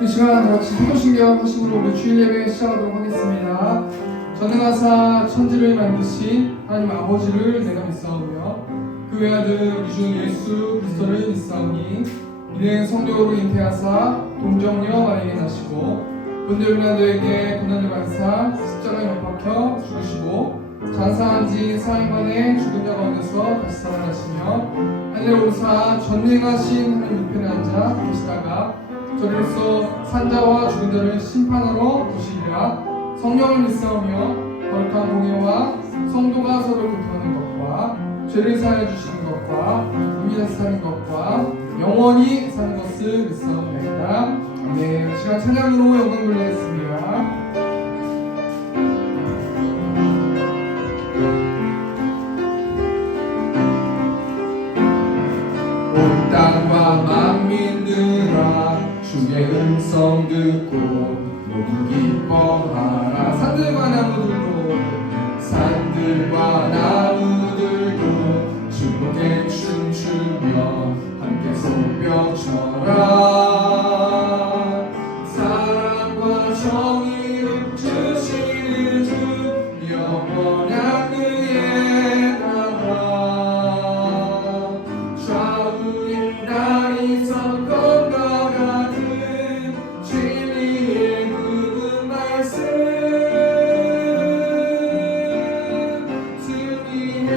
이 시간 같이 사도신경 하심으로 우리 주일 예배 시작하도록 하겠습니다. 전능하사 천지를 만드신 하나님 아버지를 내가 믿사오며 그 외아들 우리 주 예수 그리스도를 믿사오니 이는 성령으로 잉태하사 동정녀 마리아에 나시고 본들민아들에게 고난을 받으사 십자가에 못 박혀 죽으시고 장사한 지 4일 만에 죽은 자 가운데서 다시 살아나시며 하늘에 오르사 전능하신 하나님 우편에 앉아 계시다가 저리로서 산자와 죽은 자를 심판하러 오시리라. 성령을 믿사오며 거룩한 공예와 성도가 서로 교통하는 것과 죄를 사하여 주시는 것과 이미 다시 사는 것과 영원히 사는 것을 믿사옵나이다. 아멘. 시간 찬양으로 영광 돌리겠습니다. 온 땅과 만민들아 주의 음성 듣고 모두 기뻐하라. 산들과 나무들도 주님께 춤추며 함께 손뼉쳐라. 사랑과 정의를 주시는 주 영원한 그의 나라. 좌우에 날이 선건과 같은 진리의 굵은 말씀 승리해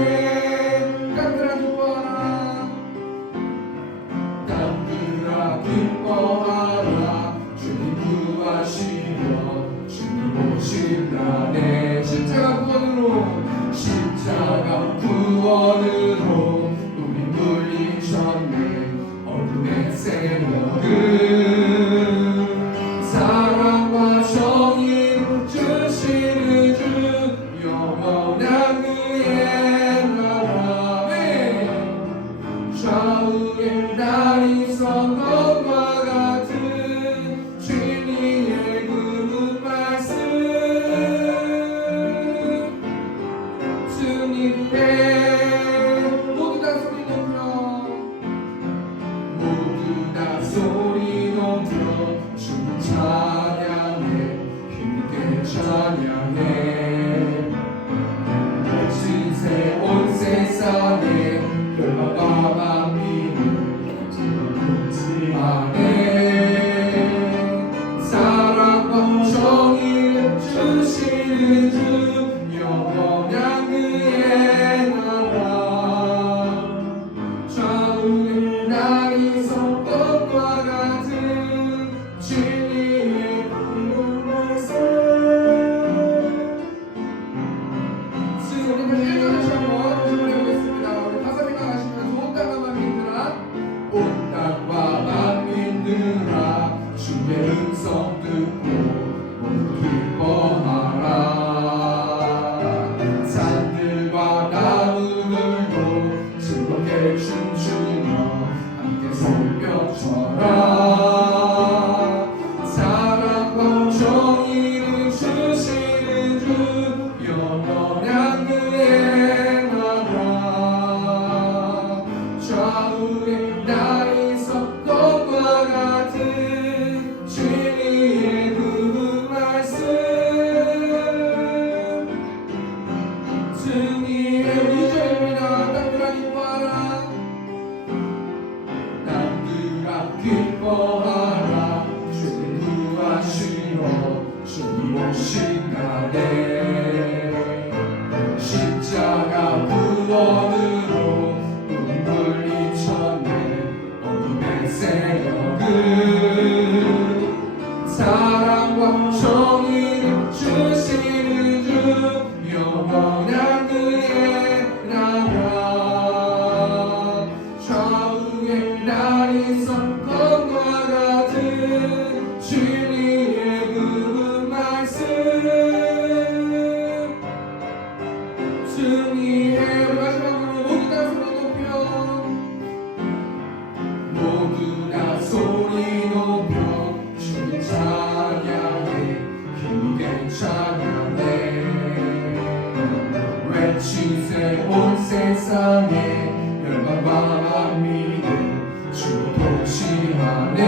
믿음 주 통치하네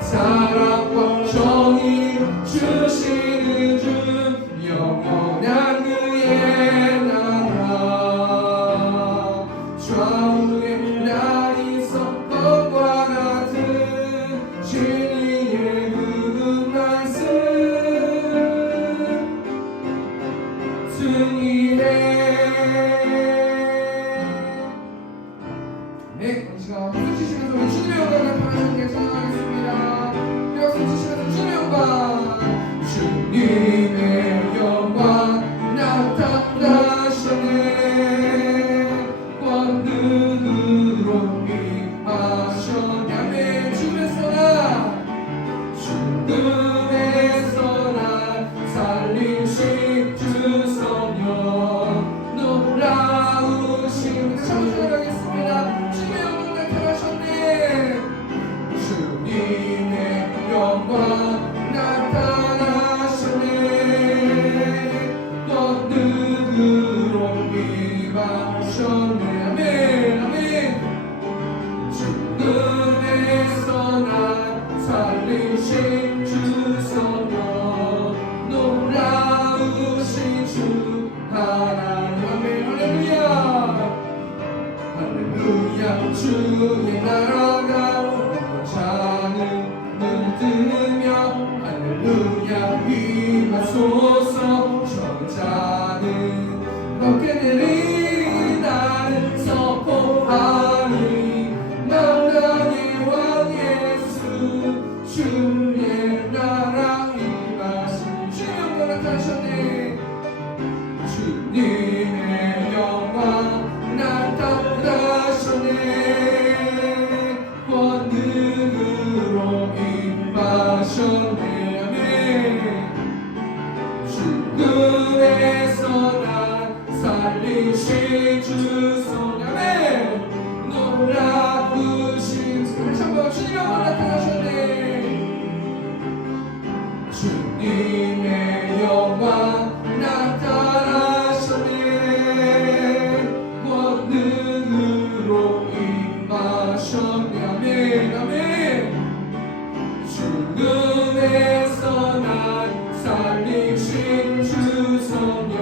사랑과 정의 주시는 주 영원한 그의 나라 좌우에 날이 섰건과 같은 진리의 그 말씀 승리해 네, 이 시간 박수 치시면서 우리 주님의 영광을 나타나시게 찬양하겠습니다. 우리 박수 치시면서 주님의 영광 주님의 영광 나타나셨네 권능으로 임하셨네 아멘 죽음에서 날 살리신 주 성령 놀라우신 찬양하겠습니다. 주님의 영광 나타나셨네 주님의 영광 나타나셨네 권능으로 임하셨네 아멘 아멘 죽음에서 날 살리신 주 성령 놀라우신 주 하나님 아멘 할렐루야 할렐루야 주의 나라가 자는 눈 뜨며 할렐루야 임하소서 저자는 높게 내린 나를 선포하니 만나의 왕 예수 주의 나라 임하신 주의 영광 나타나셨네 주님의 영광 나타나셨네 권능으로 임하셨네 아멘 죽음에서 날 살리신 주 성령 아멘 놀라우신 다시 한번 주님의 영광 나타나셨네 주님의 영광 나타나셨네 권능으로 임하셨네 아멘 아멘 죽음에서 날 살리신 주 성령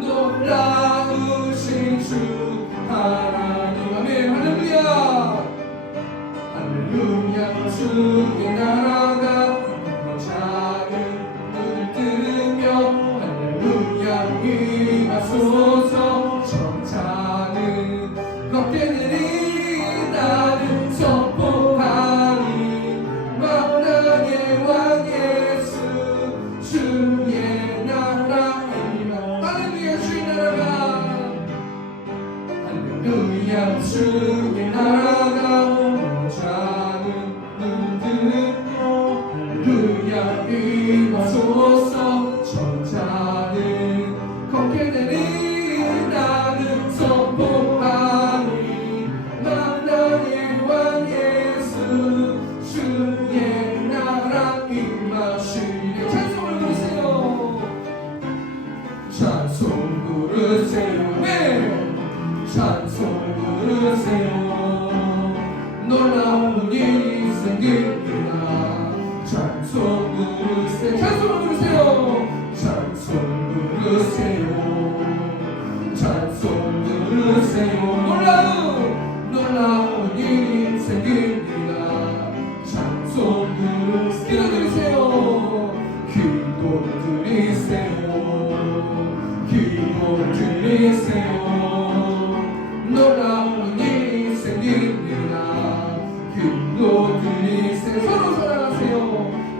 놀라우신 주 하나님 아멘 할렐루야 할렐루야 주의 나라가 자는 눈을 뜨며 할렐루야 임하소서 정자는 걷게 내린 나를 선포하니 만나의 왕 예수 주의 나라 임하 할렐루야 주의 나라가 할렐루야 주의 나라가 자는 눈 뜨며 할렐루야 임하소서 저자는 걷게 내린 나는 선포하니 만나의 왕 예수 주의 나라 임하시니 찬송을 부르세요 찬송 부르세요 네 찬송 부르세요 놀라운 일이 생깁니다 찬송 부르세요 찬송을 부르세요 찬송 부르세요 찬송 부르세요 놀라운 일이 생깁니다 찬송 부르세요 기도드리세요 기도드리세요 놀라운 일이 생깁니다 기도드리세요 서로 사랑하세요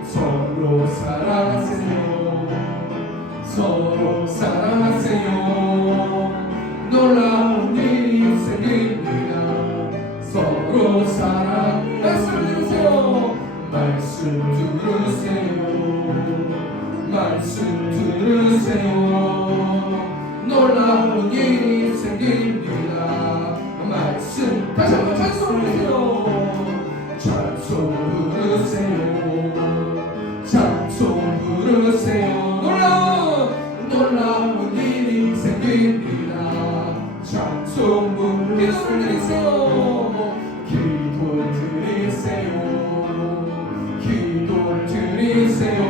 서로 사랑하세요 서로 사랑하세요 놀라운 일이 생깁니다 서로 사랑 말씀 들으세요 말씀 들으세요 말씀 들으세요 놀라운 일이 생깁니다 말씀 다시 한번 찬송 부르세요 찬송 부르세요 찬송 부르세요 놀라운 일이 생깁니다 찬송 부르세요 기도를 드리세요. 기도를 드리세요. 기도를 드리세요.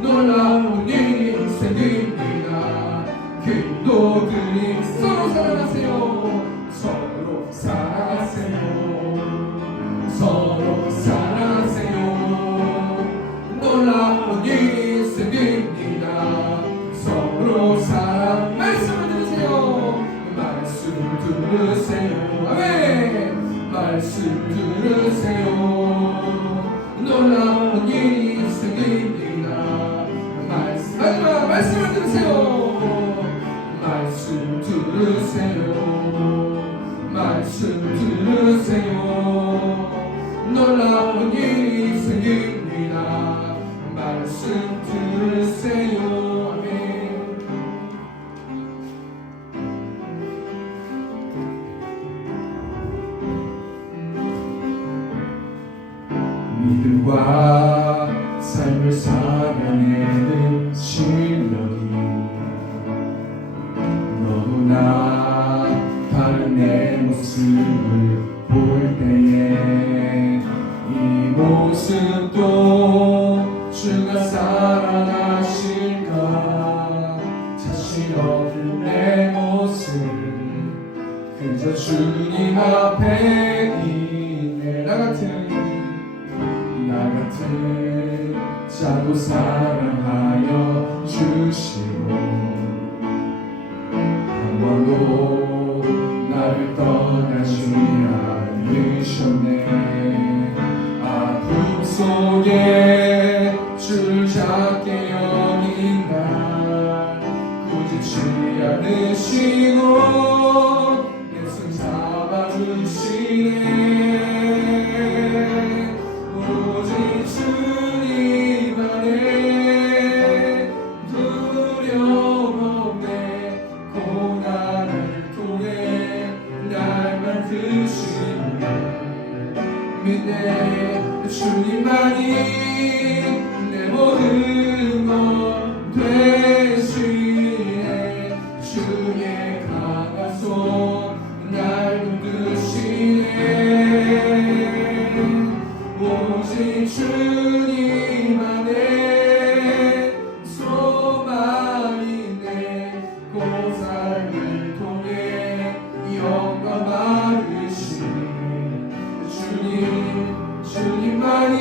놀라운 일이 생깁니다. 기도 드리 서로 사랑하세요. 서로 사랑하세요. 서로 사랑하세요. 놀라운 일이 생깁니다. 서로 사랑 말씀을 들으세요. 말씀 들으세요. 아멘. 말씀 들으세요. 놀라운 일이 생깁니다. 마지막 말씀을 들으세요. 말씀 들으세요. 말씀 들으세요. 놀라운 일이 생깁니다. 말씀 들으세요. 아멘. 믿음과 삶을 살아내는 실력이 너무나 다른 내 모습을 볼 때에 이 모습도 주가 살아나실까. 자신 없는 내 모습 그저 주님 앞에 있네. 나 같은 자도 사랑하여 주시고 한 번도 나를 떠나지 않으셨네. 아픔 속에 줄 잡게 여긴 날 꾸짖지 않으시고 내 손 잡아주시네. 오직 주님 안에 두려움 없네. 고난을 통해 날 만드시네. 믿네. 주님만이 내 모든 것 되시네. 주의 강한 손 날 붙드시네. 오직 주님 안에 소망이 있네. 그 삶을 통해 영광 받으시네. 주님만이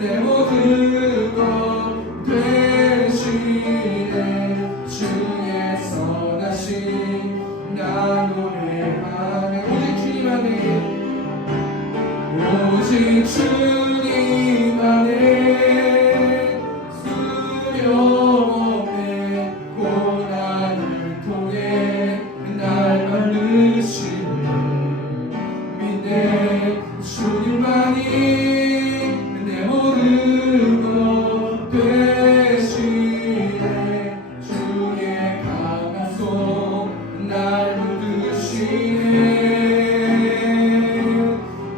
내 모든 것 되시네. 주의 선하신 나 노래하네. 오직 주님 안에 오직 주님 안에 두려움 없네. 고난을 통해 날 만드시네. 믿네. 주님만이 내 모든 것 되시네. 주의 강한 손 날 붙드시네.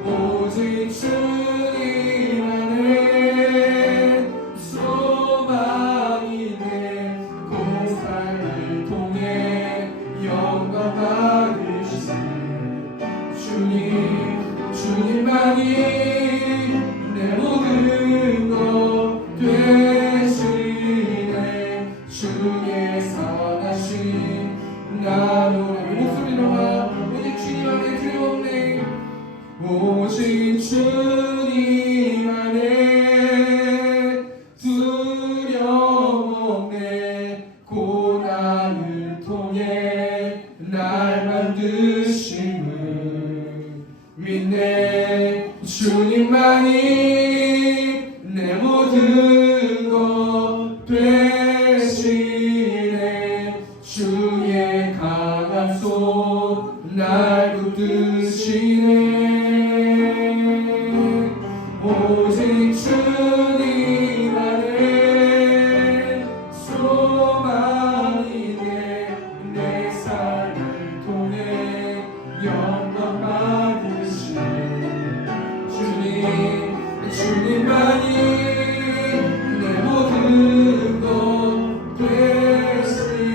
오직 주님 안에 소망이 있네. 그 삶을 통해 영광 받으시네. 주님만이 내 모든 것 되시네. 주의 선하신 나 노래 목소리 넘어. 오직 주님 안에 두려움 없네. 오직 주님 안에 두려움 없네. 고난을 통해 날 만드심을 믿네. 주님만이 내 모든 것 되시네. 주의 강한 손 날 붙드시네. 오직 주님 안에 소망이 있네. 내 삶을 통해 영광 받으시네. 주님만이 내 모든 것 되시네.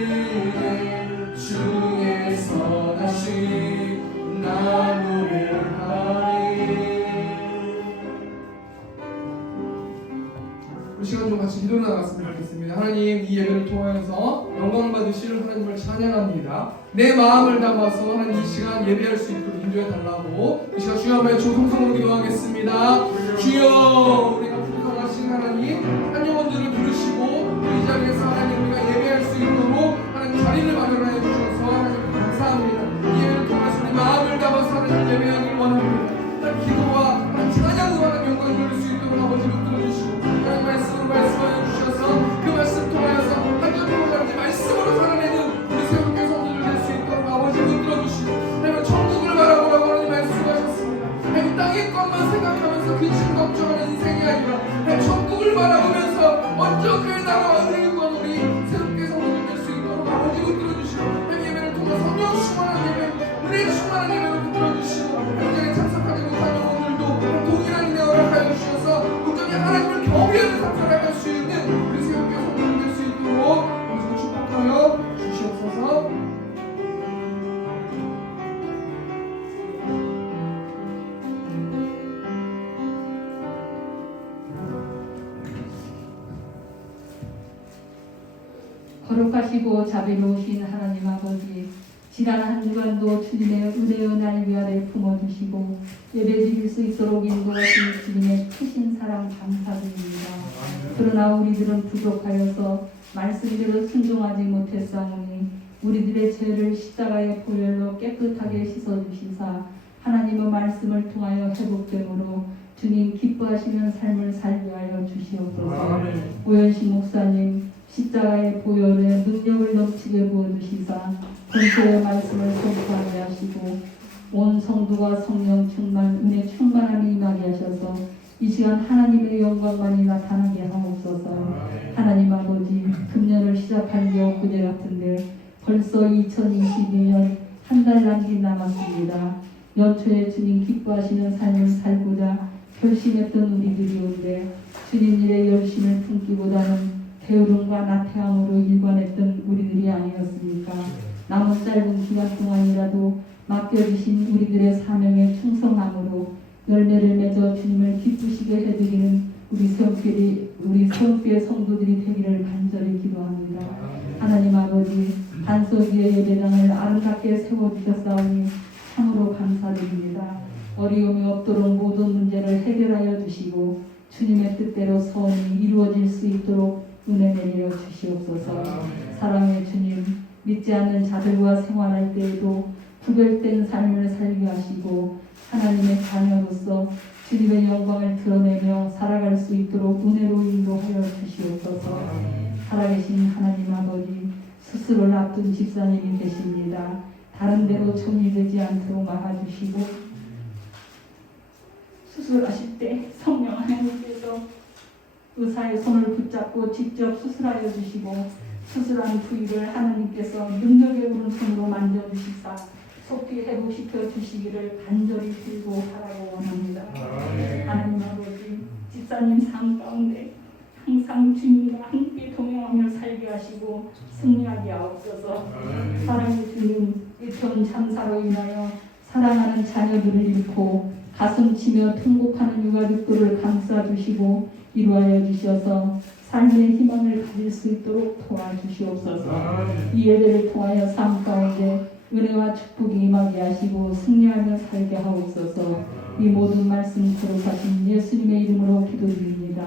주의 선한 통하여서 영광 받으실 하나님을 찬양합니다. 내 마음을 담아서 하나님 이 시간 예배할 수 있도록 인도해 달라고 이 시간 주여 한번 조성성으로 기도하겠습니다. 주여, 우리가 풍성하신 하나님 한 영혼들을 부르시고 이 자리에서 하나님 우리가 예배할 수 있도록 하나님 자리를 마련하여 주셔서 하나님 감사합니다. 이 예배를 통해서 우리 마음을 담아서 하나님 예배하기를 원합니다. 기도와 하나님 찬양으로 하나님 영광을 돌릴 수 있도록 아버지 붙들어주시고 하나님 말씀으로 말씀하여 주셔서 그 말씀 통하여서 한전으로 하나님 말씀으로 살아내는 우리 새롭게 성도를 낼 수 있도록 아버지 붙들어주시고 하나님 천국을 바라보라고 하나님 말씀하셨습니다. 하나님 땅의 것만 생각하면서 근심 걱정하는 인생이 아니라 하나님 천국을 바라보면서 먼저 그의 나라와 의를 구하는 우리 새롭게 성도를 낼 수 있도록 아버지 붙들어주시고 하나님 예배를 통해 성령 충만한 예배 은혜 충만한 예배를 붙들어주시고 현장에 참석하지 못한 영혼들도 동일한 은혜 허락하여 주셔서 온전히 하나님을 경외하는 삶 살아갈 수 있는 우리 새롭게 성도를 낼 수 있도록 아버지 축복하여 주시옵소서. 거룩하시고 자비로우신 하나님 아버지, 지난 한 주간도 주님의 은혜의 날 위아래 품어주시고 예배드릴 수 있도록 인도하신 주님의 크신 사랑 감사드립니다. 그러나 우리들은 부족하여서 말씀대로 순종하지 못했사오니 우리들의 죄를 십자가의 보혈로 깨끗하게 씻어주시사 하나님의 말씀을 통하여 회복되므로 주님 기뻐하시는 삶을 살게 하여 주시옵소서. 오현식 목사님 십자가의 보혈에 능력을 넘치게 부어주시사 본토의 말씀을 선포하게 하시고 온 성도가 성령 충만, 은혜 충만함이 임하게 하셔서 이 시간 하나님의 영광만이 나타나게 하옵소서. 하나님 아버지, 금년을 시작한 지 엊그제 같은데 벌써 2022년 한 달 남기 남았습니다. 연초에 주님 기뻐하시는 삶을 살고자 결심했던 우리들이온데 주님 일에 열심을 품기보다는 게으름과 나태함으로 일관했던 우리들이 아니었습니까? 남은 짧은 기간 동안이라도 맡겨주신 우리들의 사명에 충성함으로 열매를 맺어 주님을 기쁘시게 해드리는 우리 성교의 성도들이 되기를 간절히 기도합니다. 하나님 아버지, 단소기의 예배당을 아름답게 세워주셨사오니 참으로 감사드립니다. 어려움이 없도록 모든 문제를 해결하여 주시고 주님의 뜻대로 소원이 이루어질 수 있도록 은혜 내려 주시옵소서. 사랑의 주님, 믿지 않는 자들과 생활할 때에도 구별된 삶을 살게 하시고 하나님의 자녀로서 주님의 영광을 드러내며 살아갈 수 있도록 은혜로 인도하여 주시옵소서. 살아계신 하나님 아버지, 수술을 앞둔 집사님이 되십니다. 다른 데로 전이되지 않도록 막아주시고 수술하실 때 성령 하나님께서 의사의 손을 붙잡고 직접 수술하여 주시고 수술한 부위를 하나님께서 능력의 오른손으로 만져주시사 속히 회복시켜 주시기를 간절히 빌고 바라고 원합니다. 하나님 아버지, 집사님 삶 가운데 항상 주님과 함께 동행하며 살게 하시고 승리하게 하옵소서. 사랑의 주님, 이편 참사로 인하여 사랑하는 자녀들을 잃고 가슴 치며 통곡하는 유가족들을 감싸주시고 이루하여 주셔서 삶의 희망을 가질 수 있도록 도와주시옵소서. 이 예배를 통하여 삶 가운데 은혜와 축복이 임하게 하시고 승리하며 살게 하옵소서. 이 모든 말씀 거룩하신 예수님의 이름으로 기도드립니다.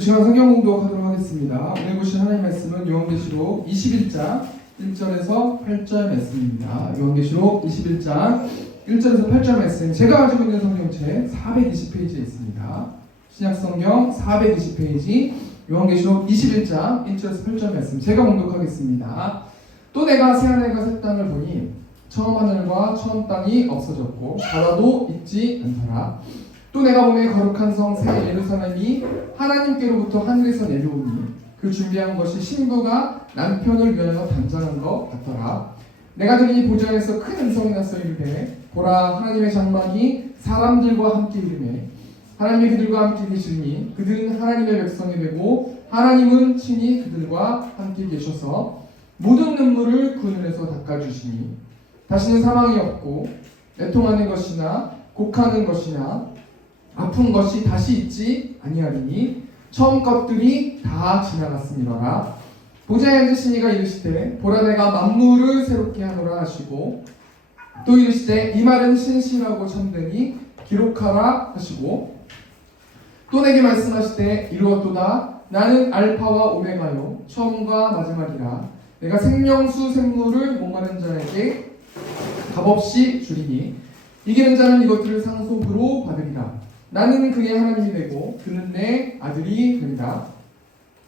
지금 성경 공독하도록 하겠습니다. 오늘 보신 하나님의 말씀은 요한계시록 21장 1절에서 8절 말씀입니다. 요한계시록 21장 1절에서 8절 말씀, 제가 가지고 있는 성경책 420페이지에 있습니다. 신약성경 420페이지 요한계시록 21장 1절에서 8절 말씀, 제가 공독하겠습니다. 또 내가 새하늘과 새 땅을 보니 처음 하늘과 처음 땅이 없어졌고 바다도 있지 않더라. 또 내가 보매 거룩한 성 새 예루살렘이 하나님께로부터 하늘에서 내려오니 그 준비한 것이 신부가 남편을 위하여 단장한 것 같더라. 내가 들으니 보좌에서 큰 음성이 났어 이르되 보라, 하나님의 장막이 사람들과 함께 이르매 하나님이 그들과 함께 계시니 그들은 하나님의 백성이 되고 하나님은 친히 그들과 함께 계셔서 모든 눈물을 그 눈에서 닦아주시니 다시는 사망이 없고 애통하는 것이나 곡하는 것이나 아픈 것이 다시 있지 아니하리니 처음 것들이 다 지나갔으니라. 보좌에 앉으신 이가 이르시되 보라 내가 만물을 새롭게 하노라 하시고 또 이르시되 이 말은 신실하고 참되니 기록하라 하시고 또 내게 말씀하시되 이루었도다. 나는 알파와 오메가요 처음과 마지막이라. 내가 생명수 생물을 목마른 자에게 값없이 주리니 이기는 자는 이것들을 상속으로 받으리라. 나는 그의 하나님이 되고 그는 내 아들이 되리라.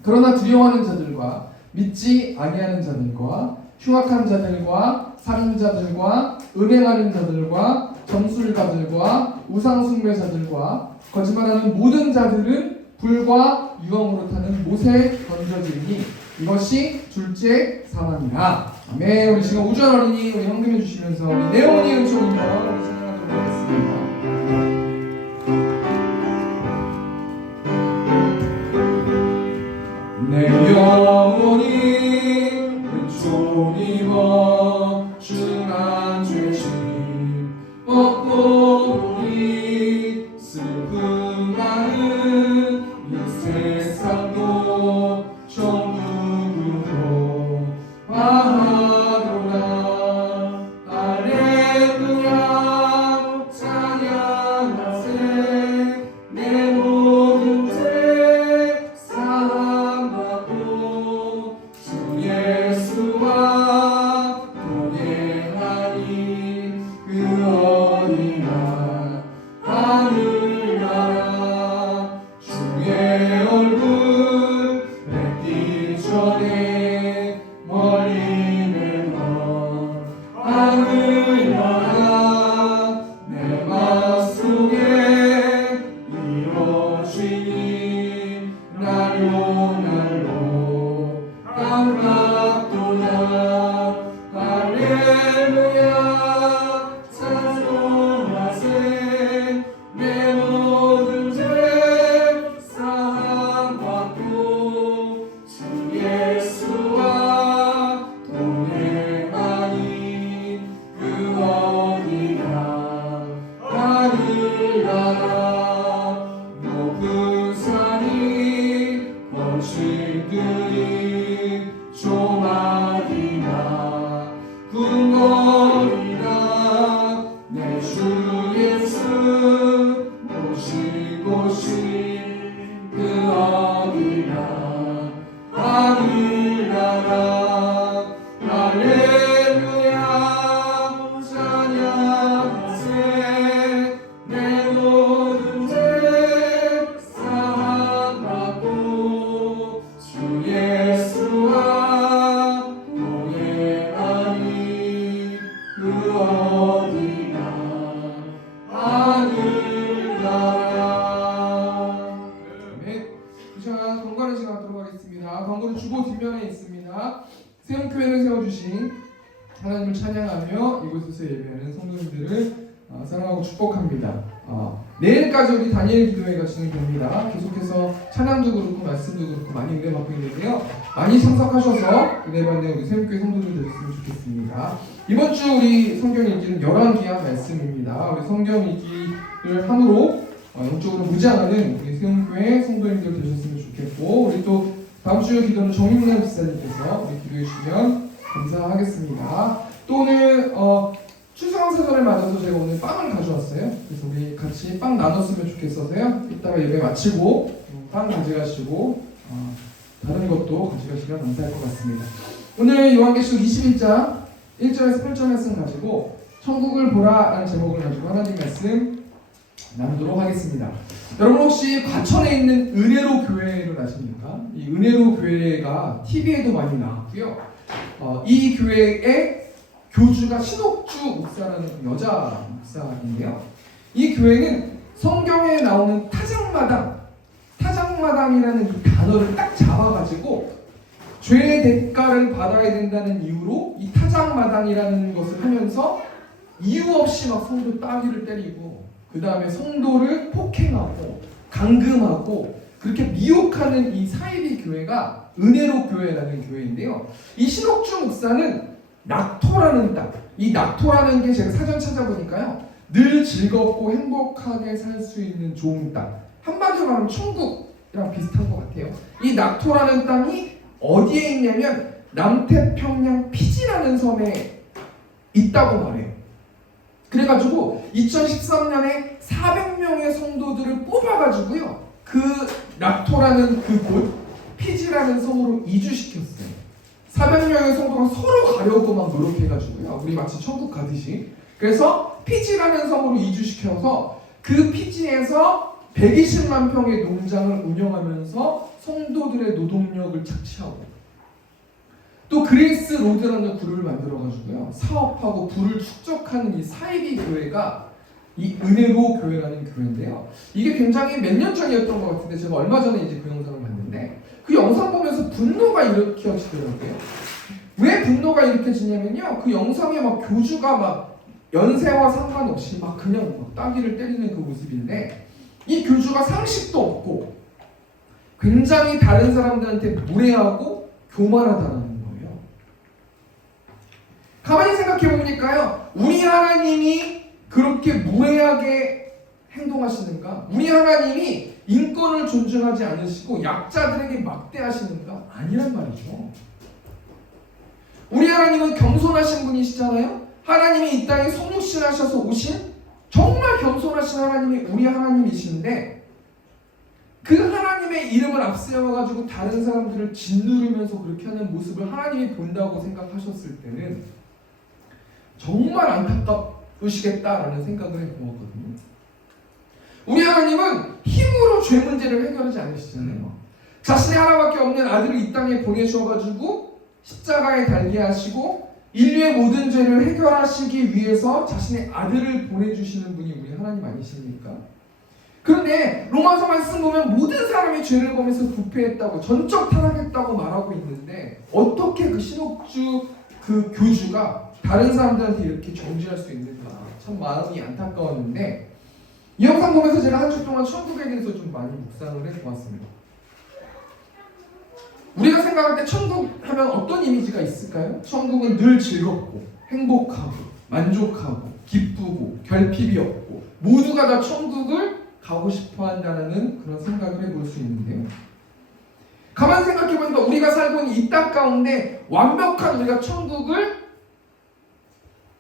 그러나 두려워하는 자들과 믿지 아니하는 자들과 흉악한 자들과 살인자들과 음행하는 자들과 점술가들과 우상숭배자들과 거짓말하는 모든 자들은 불과 유황으로 타는 못에 던져지니 이것이 둘째 사망이라. 아멘. 우리 지금 우주한 어린이 우리 헌금해 주시면서 우리 네오니 은총이며 우리 찬양하도록 하겠습니다. 내 영혼이 은총이며 중한 죄짐 얻고 보니 슬픔 많은 이 세상도 천국으로 와하노라. 할렐루야 찬양하세. 내 모든 죄 사함받고 주 예수와 동행하니 그 어디나 하늘 나라. 주의 얼굴 뵙기 전에 멀리 내어 하늘 나라. 내 맘속에 이루어지니 날로 날로 감각도다. 할렐루야 찬송하세. 내 모든 죄 사함받고 주 예수와 동행하니 그 어디나 하늘 나라. 높은 산이 거친 들이 조막이나 궁궐이나 내 주 예수 오신 곳이 그 어디나 하늘 나라. 할렐루야 찬양하세. 내 모든 죄 사함받고 주 예수와 동행하니 그 어디나 하늘 나라. 아멘. 이 시간 건강한 시간 갖도록 하겠습니다. 광고는 주보 뒷면에 있습니다. 세움교회를 세워주신 하나님을 찬양하며 이곳에서 예배하는 성도님들을 사랑하고 축복합니다. 내일까지 우리 다니엘 기도회가 진행됩니다. 계속해서 찬양도 그렇고 말씀도 그렇고 많이 은혜 받고 있는데요. 많이 참석하셔서 은혜 받는 우리 세움교회 성도들 되셨으면 좋겠습니다. 이번 주 우리 성경 읽기는 열왕기하 말씀입니다. 우리 성경 읽기를 함으로 영적으로 무장하는 우리 세움교회 성도님들 되셨으면 좋겠고, 우리 또 다음 주 기도는 정인문 집사님께서 우리 기도해 주시면 감사하겠습니다. 또 오늘 추수감사절을 맞아서 제가 오늘 빵을 가져왔어요. 그래서 우리 같이 빵 나눴으면 좋겠어서요. 이따가 예배 마치고 빵 가져가시고 다른 것도 가져가시면 감사할 것 같습니다. 오늘 요한계시록 21장 1절에서 8절 말씀 가지고 천국을 보라라는 제목을 가지고 하나님 말씀 나누도록 하겠습니다. 여러분 혹시 과천에 있는 은혜로 교회를 아십니까? 이 은혜로 교회가 TV에도 많이 나왔고요. 이 교회의 교주가 신옥주 목사라는 여자 목사인데요. 이 교회는 성경에 나오는 타작마당이라는 이 단어를 딱 잡아가지고 죄의 대가를 받아야 된다는 이유로 이 타작마당이라는 것을 하면서 이유 없이 막 성도 따귀를 때리고 그 다음에 성도를 폭행하고 감금하고 그 그렇게 미혹하는 이 사이비 교회가 은혜로 교회라는 교회인데요. 이 신옥주 목사는 낙토라는 땅, 이 낙토라는 게 제가 사전 찾아보니까요, 늘 즐겁고 행복하게 살 수 있는 좋은 땅, 한마디로 말하면 천국이랑 비슷한 것 같아요. 이 낙토라는 땅이 어디에 있냐면 남태평양 피지라는 섬에 있다고 말해요. 그래가지고 2013년에 400명의 성도들을 뽑아가지고요, 그 낙토라는 그곳 피지라는 섬으로 이주시켰어요. 400명의 성도가 서로 가려고 막 노력해가지고요, 우리 마치 천국 가듯이. 그래서 피지라는 섬으로 이주시켜서 그 피지에서 120만 평의 농장을 운영하면서 성도들의 노동력을 착취하고, 또 그레이스 로드라는 그룹을 만들어가지고요, 사업하고 부를 축적하는 이 사이비 교회가 이 은혜로 교회라는 교회인데요. 이게 굉장히 몇 년 전이었던 것 같은데 제가 얼마 전에 이제 그 영상을 봤는데, 그 영상 보면서 분노가 일으켜지더라고요. 왜 분노가 일으켜지냐면요, 그 영상에 막 교주가 막 연세와 상관없이 막 그냥 막 따귀를 때리는 그 모습인데, 이 교주가 상식도 없고 굉장히 다른 사람들한테 무례하고 교만하다는 거예요. 가만히 생각해 보니까요, 우리 하나님이 그렇게 무례하게 행동하시는가? 우리 하나님이 인권을 존중하지 않으시고 약자들에게 막대하시는가? 아니란 말이죠. 우리 하나님은 겸손하신 분이시잖아요. 하나님이 이 땅에 성육신하셔서 오신 정말 겸손하신 하나님이 우리 하나님이신데, 그 하나님의 이름을 앞세워가지고 다른 사람들을 짓누르면서 그렇게 하는 모습을 하나님이 본다고 생각하셨을 때는 정말 안타까우시겠다라는 생각을 해보았거든요. 우리 하나님은 힘으로 죄 문제를 해결하지 않으시잖아요. 자신의 하나밖에 없는 아들을 이 땅에 보내주셔가지고 십자가에 달게 하시고 인류의 모든 죄를 해결하시기 위해서 자신의 아들을 보내주시는 분이 우리 하나님 아니십니까? 그런데 로마서 말씀 보면 모든 사람이 죄를 범해서 부패했다고, 전적 타락했다고 말하고 있는데, 어떻게 그 신옥주 그 교주가 다른 사람들한테 이렇게 정죄할 수 있는가? 참 마음이 안타까웠는데, 이 영상 보면서 제가 한 주 동안 천국에 대해서 좀 많이 묵상을 해보았습니다. 우리가 생각할 때 천국 하면 어떤 이미지가 있을까요? 천국은 늘 즐겁고 행복하고 만족하고 기쁘고 결핍이 없고 모두가 다 천국을 가고 싶어 한다는 그런 생각을 해볼 수 있는데요. 가만 생각해보니까 우리가 살고 있는 이 땅 가운데 완벽한 우리가 천국을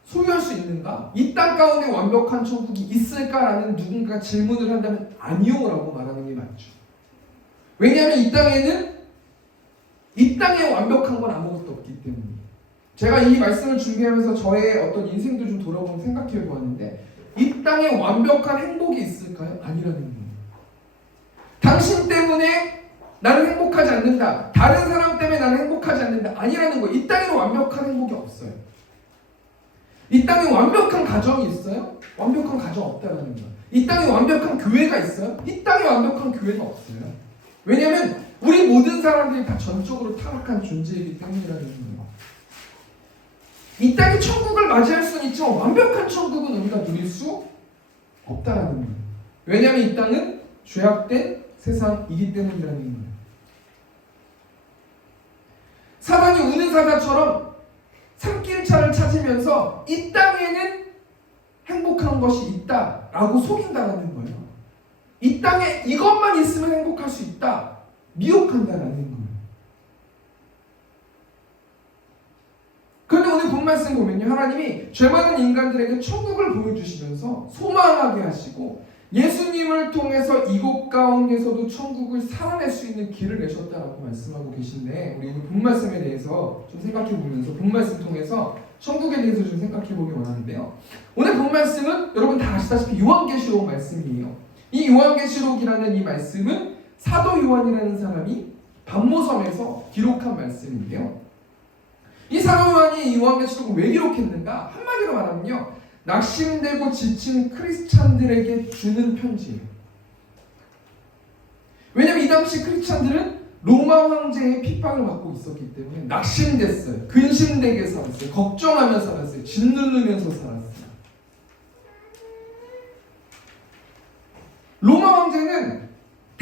소유할 수 있는가? 이 땅 가운데 완벽한 천국이 있을까라는 누군가 질문을 한다면 아니요라고 말하는 게 맞죠. 왜냐하면 이 땅에 완벽한 건 아무것도 없기 때문에. 제가 이 말씀을 준비하면서 저의 어떤 인생도 좀 돌아보면 생각해 보았는데, 이 땅에 완벽한 행복이 있을까요? 아니라는 거예요. 당신 때문에 나는 행복하지 않는다, 다른 사람 때문에 나는 행복하지 않는다, 아니라는 거예요. 이 땅에는 완벽한 행복이 없어요. 이 땅에 완벽한 가정이 있어요? 완벽한 가정 없다라는 거예요. 이 땅에 완벽한 교회가 있어요? 이 땅에 완벽한 교회가 없어요. 왜냐하면 우리 모든 사람들이 다 전적으로 타락한 존재이기 때문이라는 거예요. 이 땅에 천국을 맞이할 수는 있지만 완벽한 천국은 우리가 누릴 수 없다라는 거예요. 왜냐하면 이 땅은 죄악된 세상이기 때문이라는 거예요. 사단이 우는 사자처럼 산길차를 찾으면서 이 땅에는 행복한 것이 있다라고 속인다라는 거예요. 이 땅에 이것만 있으면 행복할 수 있다, 미혹한다라는 거예요. 그런데 오늘 본 말씀 보면요, 하나님이 죄 많은 인간들에게 천국을 보여주시면서 소망하게 하시고 예수님을 통해서 이곳 가운데서도 천국을 살아낼 수 있는 길을 내셨다라고 말씀하고 계신데, 우리 오늘 본 말씀에 대해서 좀 생각해 보면서 본 말씀 통해서 천국에 대해서 좀 생각해 보기 원하는데요. 오늘 본 말씀은 여러분 다 아시다시피 요한계시록 말씀이에요. 이 요한계시록이라는 이 말씀은 사도 요한이라는 사람이 반모섬에서 기록한 말씀인데요. 이 사도 요한이 이 요한계시록을 왜 기록했는가? 한마디로 말하면요, 낙심되고 지친 크리스찬들에게 주는 편지예요. 왜냐하면 이 당시 크리스찬들은 로마 황제의 핍박을 받고 있었기 때문에 낙심됐어요. 근심되게 살았어요. 걱정하며 살았어요. 짓누르면서 살았어요. 로마 황제는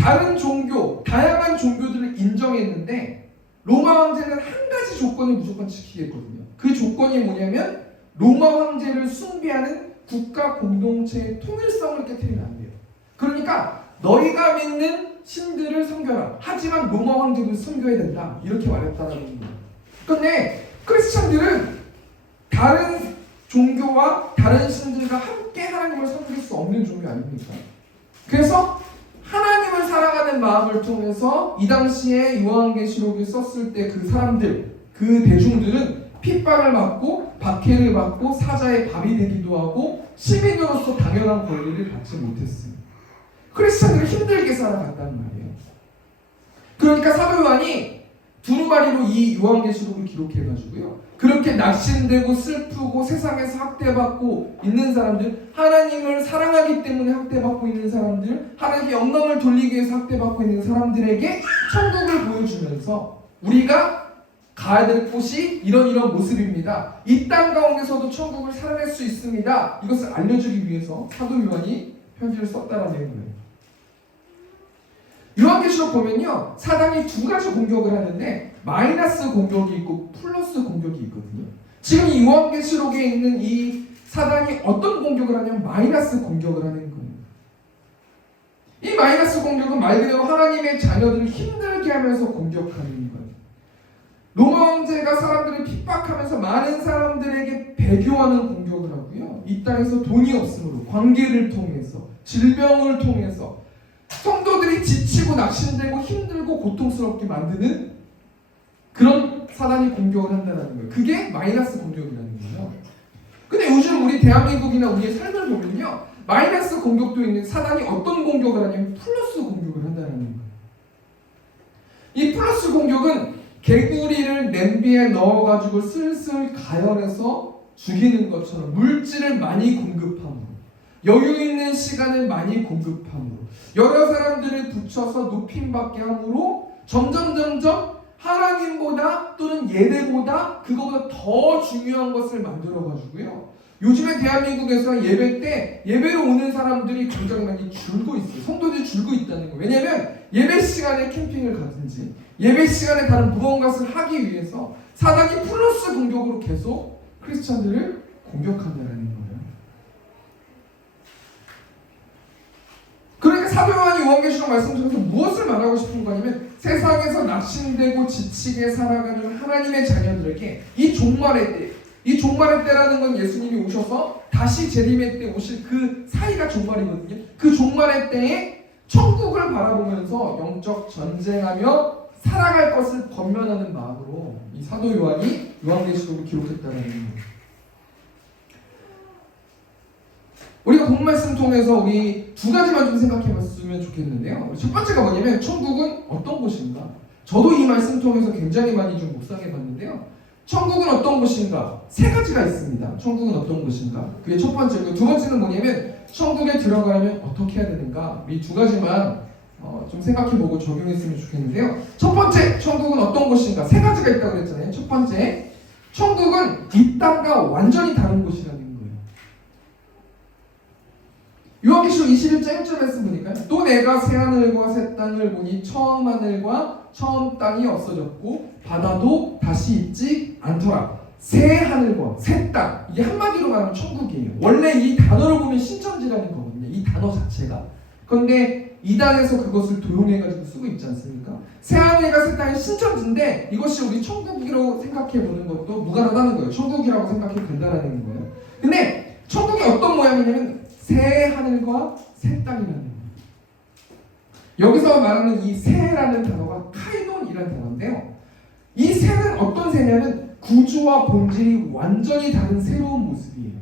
다른 종교, 다양한 종교들을 인정했는데 로마 황제는 한 가지 조건을 무조건 지키겠거든요. 그 조건이 뭐냐면 로마 황제를 숭배하는 국가 공동체의 통일성을 깨트리면 안 돼요. 그러니까 너희가 믿는 신들을 섬겨라. 하지만 로마 황제도 섬겨야 된다. 이렇게 말했다는 거예요. 그런데 크리스찬들은 다른 종교와 다른 신들과 함께 하나님을 섬길 수 없는 종교 아닙니까? 그래서 하나님을 사랑하는 마음을 통해서 이 당시에 요한계시록을 썼을 때 그 사람들, 그 대중들은 핍박을 받고 박해를 받고 사자의 밥이 되기도 하고 시민으로서 당연한 권리를 갖지 못했어요. 크리스찬들은 힘들게 살아갔단 말이에요. 그러니까 사도 요한이 두루마리로 이 요한계시록을 기록해가지고요. 그렇게 낙심되고 슬프고 세상에서 학대받고 있는 사람들, 하나님을 사랑하기 때문에 학대받고 있는 사람들, 하나님께 영광을 돌리기 위해서 학대받고 있는 사람들에게 천국을 보여주면서 우리가 가야 될 곳이 이런 모습입니다. 이 땅 가운데서도 천국을 살아낼 수 있습니다. 이것을 알려주기 위해서 사도 요한이 편지를 썼다라는 거예요. 요한계시록 보면요, 사단이 두 가지 공격을 하는데 마이너스 공격이 있고 플러스 공격이 있거든요. 지금 이 요한계시록에 있는 이 사단이 어떤 공격을 하냐면 마이너스 공격을 하는 거예요. 이 마이너스 공격은 말 그대로 하나님의 자녀들을 힘들게 하면서 공격하는 거예요. 로마 황제가 사람들을 핍박하면서 많은 사람들에게 배교하는 공격을 하고요. 이 땅에서 돈이 없으므로 관계를 통해서 질병을 통해서 성도들이 지치고 낙심되고 힘들고 고통스럽게 만드는 그런 사단이 공격을 한다는 거예요. 그게 마이너스 공격이라는 거예요. 근데 요즘 우리 대한민국이나 우리의 삶을 보면요, 마이너스 공격도 있는 사단이 어떤 공격을 하냐면 플러스 공격을 한다는 거예요. 이 플러스 공격은 개구리를 냄비에 넣어가지고 슬슬 가열해서 죽이는 것처럼 물질을 많이 공급함으로, 여유 있는 시간을 많이 공급함으로, 여러 사람들을 붙여서 높임받게 함으로 점점 하나님보다 또는 예배보다 그거보다 더 중요한 것을 만들어가지고요. 요즘에 대한민국에서 예배 때 예배로 오는 사람들이 굉장히 많이 줄고 있어요. 성도들이 줄고 있다는 거예요. 왜냐하면 예배 시간에 캠핑을 가든지 예배 시간에 다른 무언가를 하기 위해서 사단이 플러스 공격으로 계속 크리스찬들을 공격한다는 거예요. 그러니까 사도 요한이 요한계시록 말씀 중에서 무엇을 말하고 싶은 거냐면 세상에서 낙심되고 지치게 살아가는 하나님의 자녀들에게 이 종말의 때라는 건 예수님이 오셔서 다시 재림의 때 오실 그 사이가 종말이거든요. 그 종말의 때에 천국을 바라보면서 영적 전쟁하며 살아갈 것을 권면하는 마음으로 이 사도 요한이 요한계시록을 기록했다는 거예요. 우리가 본 말씀 통해서 우리 두 가지만 좀 생각해 봤으면 좋겠는데요. 첫 번째가 뭐냐면 천국은 어떤 곳인가? 저도 이 말씀 통해서 굉장히 많이 좀 묵상해 봤는데요. 천국은 어떤 곳인가? 세 가지가 있습니다. 천국은 어떤 곳인가? 그게 첫 번째고, 두 번째는 뭐냐면 천국에 들어가려면 어떻게 해야 되는가? 이 두 가지만 좀 생각해보고 적용했으면 좋겠는데요. 첫 번째, 천국은 어떤 곳인가? 세 가지가 있다고 그랬잖아요. 첫 번째, 천국은 이 땅과 완전히 다른 곳이라는 거예요. 요한계시록 21장 1절 말씀 보니까 또 내가 새 하늘과 새 땅을 보니 처음 하늘과 처음 땅이 없어졌고 바다도 다시 있지 않더라. 새 하늘과 새 땅, 이게 한마디로 말하면 천국이에요. 원래 이 단어를 보면 신천지라는 거거든요. 이 단어 자체가. 그런데 이단에서 그것을 도용해가지고 쓰고 있지 않습니까? 새 하늘과 새 땅이 신천지인데 이것이 우리 천국이라고 생각해보는 것도 무관하다는 거예요. 천국이라고 생각해도 된다는 거예요. 근데 천국이 어떤 모양이냐면 새 하늘과 새 땅이라는 거예요. 여기서 말하는 이 새라는 단어가 카이논이라는 단어인데요. 이 새는 어떤 새냐면 구조와 본질이 완전히 다른 새로운 모습이에요.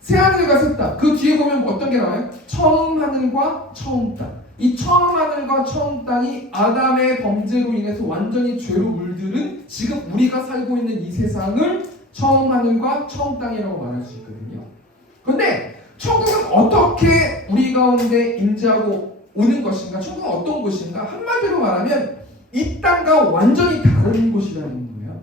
새 하늘과 새 땅. 그 뒤에 보면 어떤 게 나와요? 처음 하늘과 처음 땅. 이 처음 하늘과 처음 땅이 아담의 범죄로 인해서 완전히 죄로 물들은 지금 우리가 살고 있는 이 세상을 처음 하늘과 처음 땅이라고 말할 수 있거든요. 그런데 천국은 어떻게 우리 가운데 임재하고 오는 것인가? 천국은 어떤 곳인가? 한마디로 말하면 이 땅과 완전히 다른 곳이라는 거예요.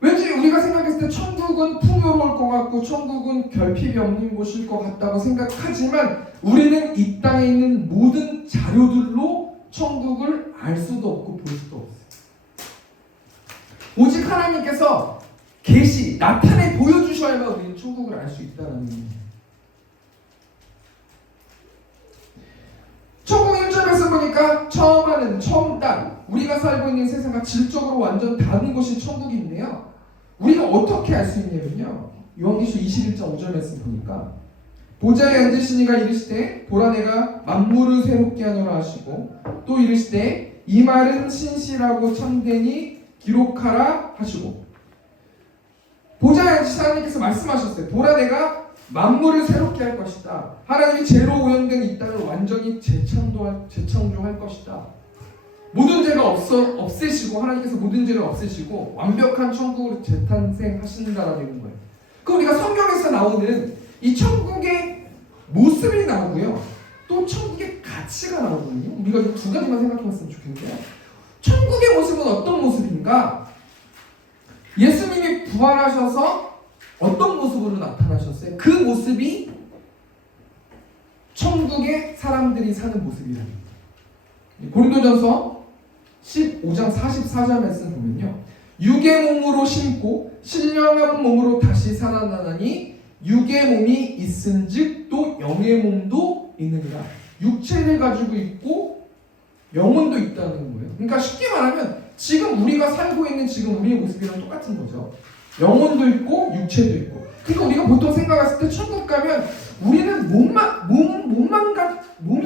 왠지 우리 우리가 생각했을 때 천국은 풍요로울 것 같고 천국은 결핍이 없는 곳일 것 같다고 생각하지만 우리는 이 땅에 있는 모든 자료들로 천국을 알 수도 없고 볼 수도 없어요. 오직 하나님께서 나타내 보여주셔야만 우리는 천국을 알 수 있다는 거예요. 천국 1절에서 보니까 처음 달 우리가 살고 있는 세상과 질적으로 완전 다른 곳이 천국인데요. 우리가 어떻게 알 수 있냐면요. 요한계시록 21장 5절 말씀 보니까 보좌에 앉으신 이가 이르시되 보라 내가 만물을 새롭게 하노라 하시고 또 이르시되 이 말은 신실하고 참되니 기록하라 하시고 보좌에 앉으신 하나님께서 말씀하셨어요. 보라 내가 만물을 새롭게 할 것이다. 하나님이 죄로 오염된 이 땅을 완전히 재창조할 것이다. 모든 죄가 없애시고 하나님께서 모든 죄를 없애시고 완벽한 천국으로 재탄생하신다라는 거예요. 그 우리가 성경에서 나오는 이 천국의 모습이 나오고요. 또 천국의 가치가 나오거든요. 우리가 두 가지만 생각해봤으면 좋겠는데요. 천국의 모습은 어떤 모습인가? 예수님이 부활하셔서 어떤 모습으로 나타나셨어요? 그 모습이 천국의 사람들이 사는 모습이라는 거예요. 고린도전서 15장 44절 말씀 보면요. 육의 몸으로 심고 신령한 몸으로 다시 살아나나니 육의 몸이 있은즉 또 영의 몸도 있느니라. 육체를 가지고 있고 영혼도 있다는 거예요. 그러니까 쉽게 말하면 지금 우리가 살고 있는 지금 우리의 모습이랑 똑같은 거죠. 영혼도 있고 육체도 있고. 그러니까 우리가 보통 생각했을 때 천국 가면 우리는 몸이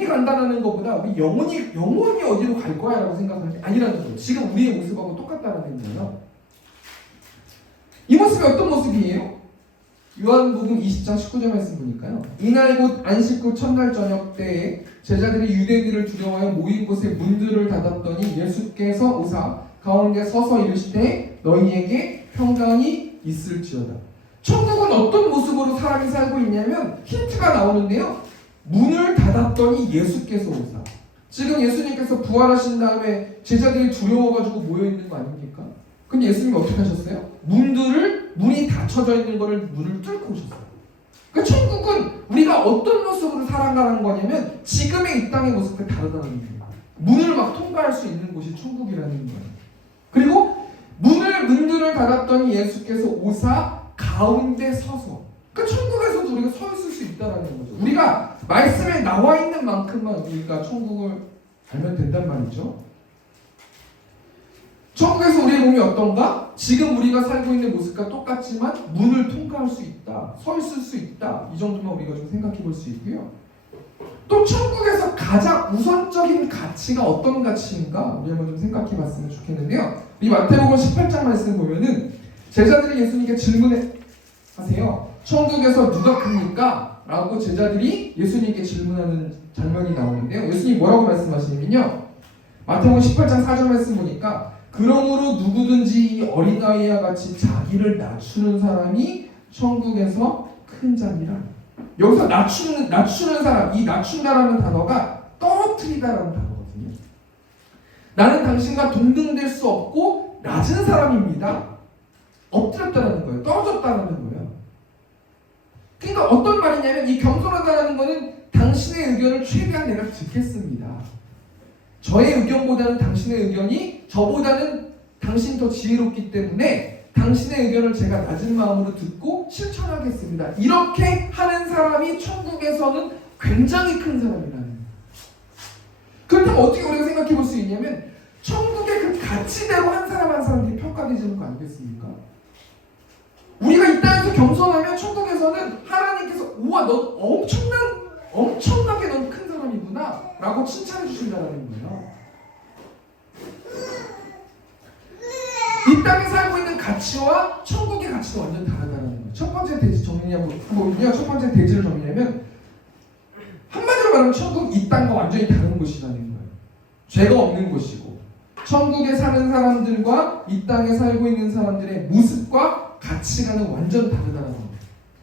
간다는 것보다 우리 영혼이 어디로 갈 거야라고 생각하는 게 아니라는 거예요. 지금 우리의 모습하고 똑같다는 거예요. 이 모습이 어떤 모습이에요? 요한복음 20장 19절 말씀 보니까요. 이날 곧 안식 후 첫날 저녁 때에 제자들이 유대인들을 두려워하여 모인 곳에 문들을 닫았더니 예수께서 오사 가운데 서서 이르시되 너희에게 평강이 있을지어다. 천국은 어떤 모습으로 사람이 살고 있냐면 힌트가 나오는데요. 문을 닫았더니 예수께서 오사. 지금 예수님께서 부활하신 다음에 제자들이 두려워가지고 모여있는 거 아닙니까? 근데 예수님이 어떻게 하셨어요? 문이 닫혀져 있는 거를 문을 뚫고 오셨어요. 그러니까 천국은 우리가 어떤 모습으로 살아가는 거냐면 지금의 이 땅의 모습과 다르다는 거예요. 문을 막 통과할 수 있는 곳이 천국이라는 거예요. 그리고 문들을 닫았더니 예수께서 오사 가운데 서서. 그러니까 천국에서도 우리가 서 있을 수 있다는 거죠. 우리가 말씀에 나와 있는 만큼만 우리가 천국을 알면 된단 말이죠. 천국에서 우리의 몸이 어떤가? 지금 우리가 살고 있는 모습과 똑같지만 문을 통과할 수 있다. 서 있을 수 있다. 이 정도만 우리가 좀 생각해 볼 수 있고요. 또 천국에서 가장 우선적인 가치가 어떤 가치인가? 우리 한번 좀 생각해 봤으면 좋겠는데요. 이 마태복음 18장 말씀 보면은 제자들이 예수님께 질문하세요. 천국에서 누가 큽니까? 라고 제자들이 예수님께 질문하는 장면이 나오는데요. 예수님이 뭐라고 말씀하시냐면요. 마태복음 18장 4절 말씀 보니까 그러므로 누구든지 이 어린아이와 같이 자기를 낮추는 사람이 천국에서 큰 자니라. 여기서 낮추는 사람, 이 낮춘다라는 단어가 떨어뜨리다라는 단어거든요. 나는 당신과 동등될 수 없고 낮은 사람입니다. 엎드렸다라는 거예요. 떨어졌다라는 거예요. 그러니까 어떤 말이냐면 이 겸손하다라는 거는 당신의 의견을 최대한 내가 듣겠습니다. 저의 의견보다는 당신의 의견이 저보다는 당신이 더 지혜롭기 때문에 당신의 의견을 제가 낮은 마음으로 듣고 실천하겠습니다. 이렇게 하는 사람이 천국에서는 굉장히 큰 사람이라는 거예요. 그렇다면 어떻게 우리가 생각해 볼 수 있냐면 천국의 그 가치대로 한 사람 한 사람들이 평가되지는 거 아니겠습니까? 우리가 이 땅에서 겸손하면 천국에서는 하나님께서 우와 너 엄청나게 넌 큰 사람이구나 라고 칭찬해 주신다는 거예요. 이 땅에 살고 있는 가치와 천국의 가치가 완전 다르다는 거예요. 첫 번째 대지 정리하면요. 첫 번째 대지를 정리하면 한마디로 말하면 천국 이 땅과 완전히 다른 곳이라는 거예요. 죄가 없는 곳이고 천국에 사는 사람들과 이 땅에 살고 있는 사람들의 모습과 가치관은 완전 다르다는 거예요.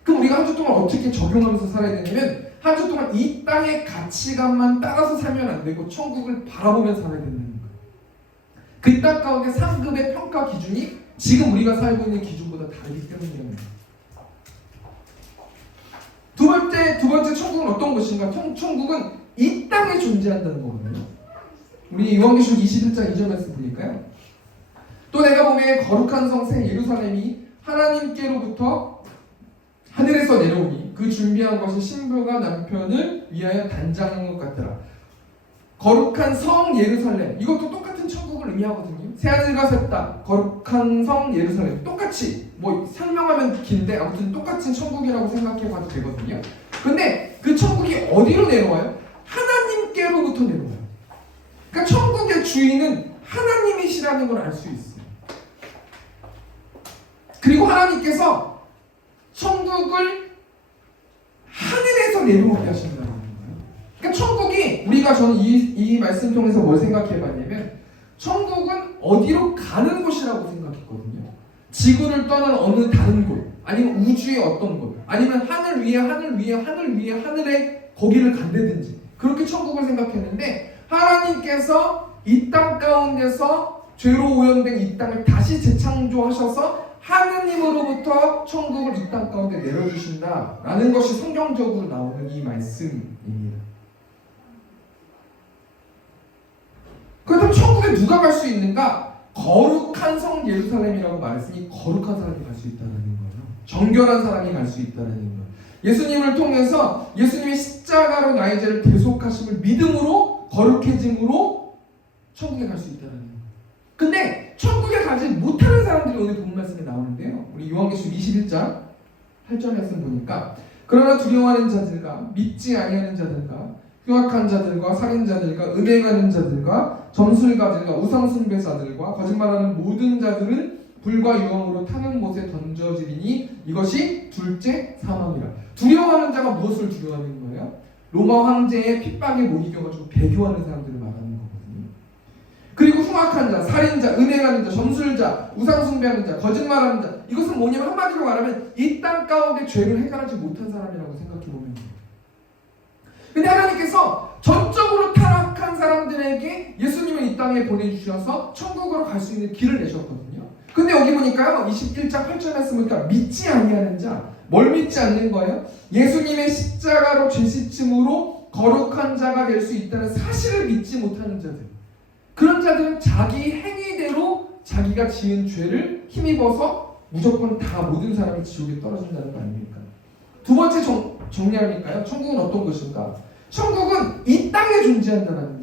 그럼 우리가 한 주 동안 어떻게 적용하면서 살아야 되냐면 한 주 동안 이 땅의 가치관만 따라서 살면 안 되고 천국을 바라보면서 살아야 된다는 거예요. 그 땅 가운데 상급의 평가 기준이 지금 우리가 살고 있는 기준보다 다르기 때문이에요. 두 번째 천국은 어떤 것인가? 천국은 이 땅에 존재한다는 거거든요. 우리 요한계시록 21장 2절 말씀 보니까요. 또 내가 보매 거룩한 성 새 예루살렘이 하나님께로부터 하늘에서 내려오니 그 준비한 것이 신부가 남편을 위하여 단장한 것 같더라. 거룩한 성 예루살렘, 이것도 똑같은 천국을 의미하거든요. 새하늘과 새 땅, 거룩한 성 예루살렘, 똑같이 뭐 설명하면 긴데 아무튼 똑같은 천국이라고 생각해봐도 되거든요. 근데 그 천국이 어디로 내려와요? 하나님께로부터 내려와요. 그러니까 천국의 주인은 하나님이시라는 걸 알 수 있어요. 그리고 하나님께서 천국을 하늘에서 내려오게 하신다는 거예요. 그러니까 천국이, 저는 이 말씀 통해서 뭘 생각해봤냐면, 천국은 어디로 가는 곳이라고 생각했거든요. 지구를 떠난 어느 다른 곳, 아니면 우주의 어떤 곳, 아니면 하늘 위에 거기를 간다든지, 그렇게 천국을 생각했는데, 하나님께서 이 땅 가운데서 죄로 오염된 이 땅을 다시 재창조하셔서 하느님으로부터 천국을 이 땅 가운데 내려주신다라는 것이 성경적으로 나오는 이 말씀입니다. 그렇다면 천국에 누가 갈 수 있는가? 거룩한 성 예루살렘이라고 말했으니 거룩한 사람이 갈 수 있다는 거예요. 정결한 사람이 갈 수 있다는 거예요. 예수님을 통해서 예수님의 십자가로 나의 죄를 대속하심을 믿음으로 거룩해짐으로 천국에 갈 수 있다는 거예요. 근데 천국에 가지 못하는 사람들이 오늘 본 말씀에 나오는데요. 우리 요한계시록 21장 8절 말씀 보니까 그러나 두려워하는 자들과 믿지 아니하는 자들과 흉악한 자들과 살인자들과 음행하는 자들과 점술가들과 우상숭배자들과 거짓말하는 모든 자들은 불과 유황으로 타는 곳에 던져지리니 이것이 둘째 사망이라. 두려워하는 자가 무엇을 두려워하는 거예요? 로마 황제의 핍박에 못 이겨가지고 배교하는 사람들을 말하는 거거든요. 그리고 흉악한 자, 살인자, 음행하는 자, 점술자, 우상숭배하는 자, 거짓말하는 자, 이것은 뭐냐면 한마디로 말하면 이 땅 가운데 죄를 해결하지 못한 사람이라고 생각해보면 돼요. 근데 하나님께서 전적으로 타락한 사람들에게 예수님을 이 땅에 보내주셔서 천국으로 갈 수 있는 길을 내셨거든요. 근데 여기 보니까요, 21장 8절 말씀 보니까 믿지 아니하는 자, 뭘 믿지 않는 거예요? 예수님의 십자가로 죄씻음으로 거룩한 자가 될 수 있다는 사실을 믿지 못하는 자들, 그런 자들은 자기 행위대로 자기가 지은 죄를 힘입어서 무조건 다 모든 사람이 지옥에 떨어진다는 거 아닙니까? 두 번째 정리하니까요, 천국은 어떤 것인가? 천국은 이 땅에 존재한다는 거예요.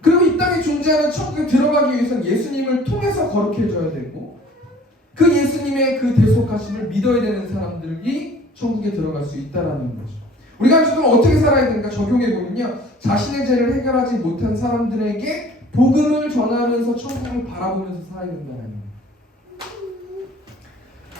그리고 이 땅에 존재하는 천국에 들어가기 위해서는 예수님을 통해서 거룩해져야 되고, 그 예수님의 그 대속하심을 믿어야 되는 사람들이 천국에 들어갈 수 있다는 거죠. 우리가 지금 어떻게 살아야 되는가 적용해 보면요, 자신의 죄를 해결하지 못한 사람들에게 복음을 전하면서 천국을 바라보면서 살아야 된다는 거예요.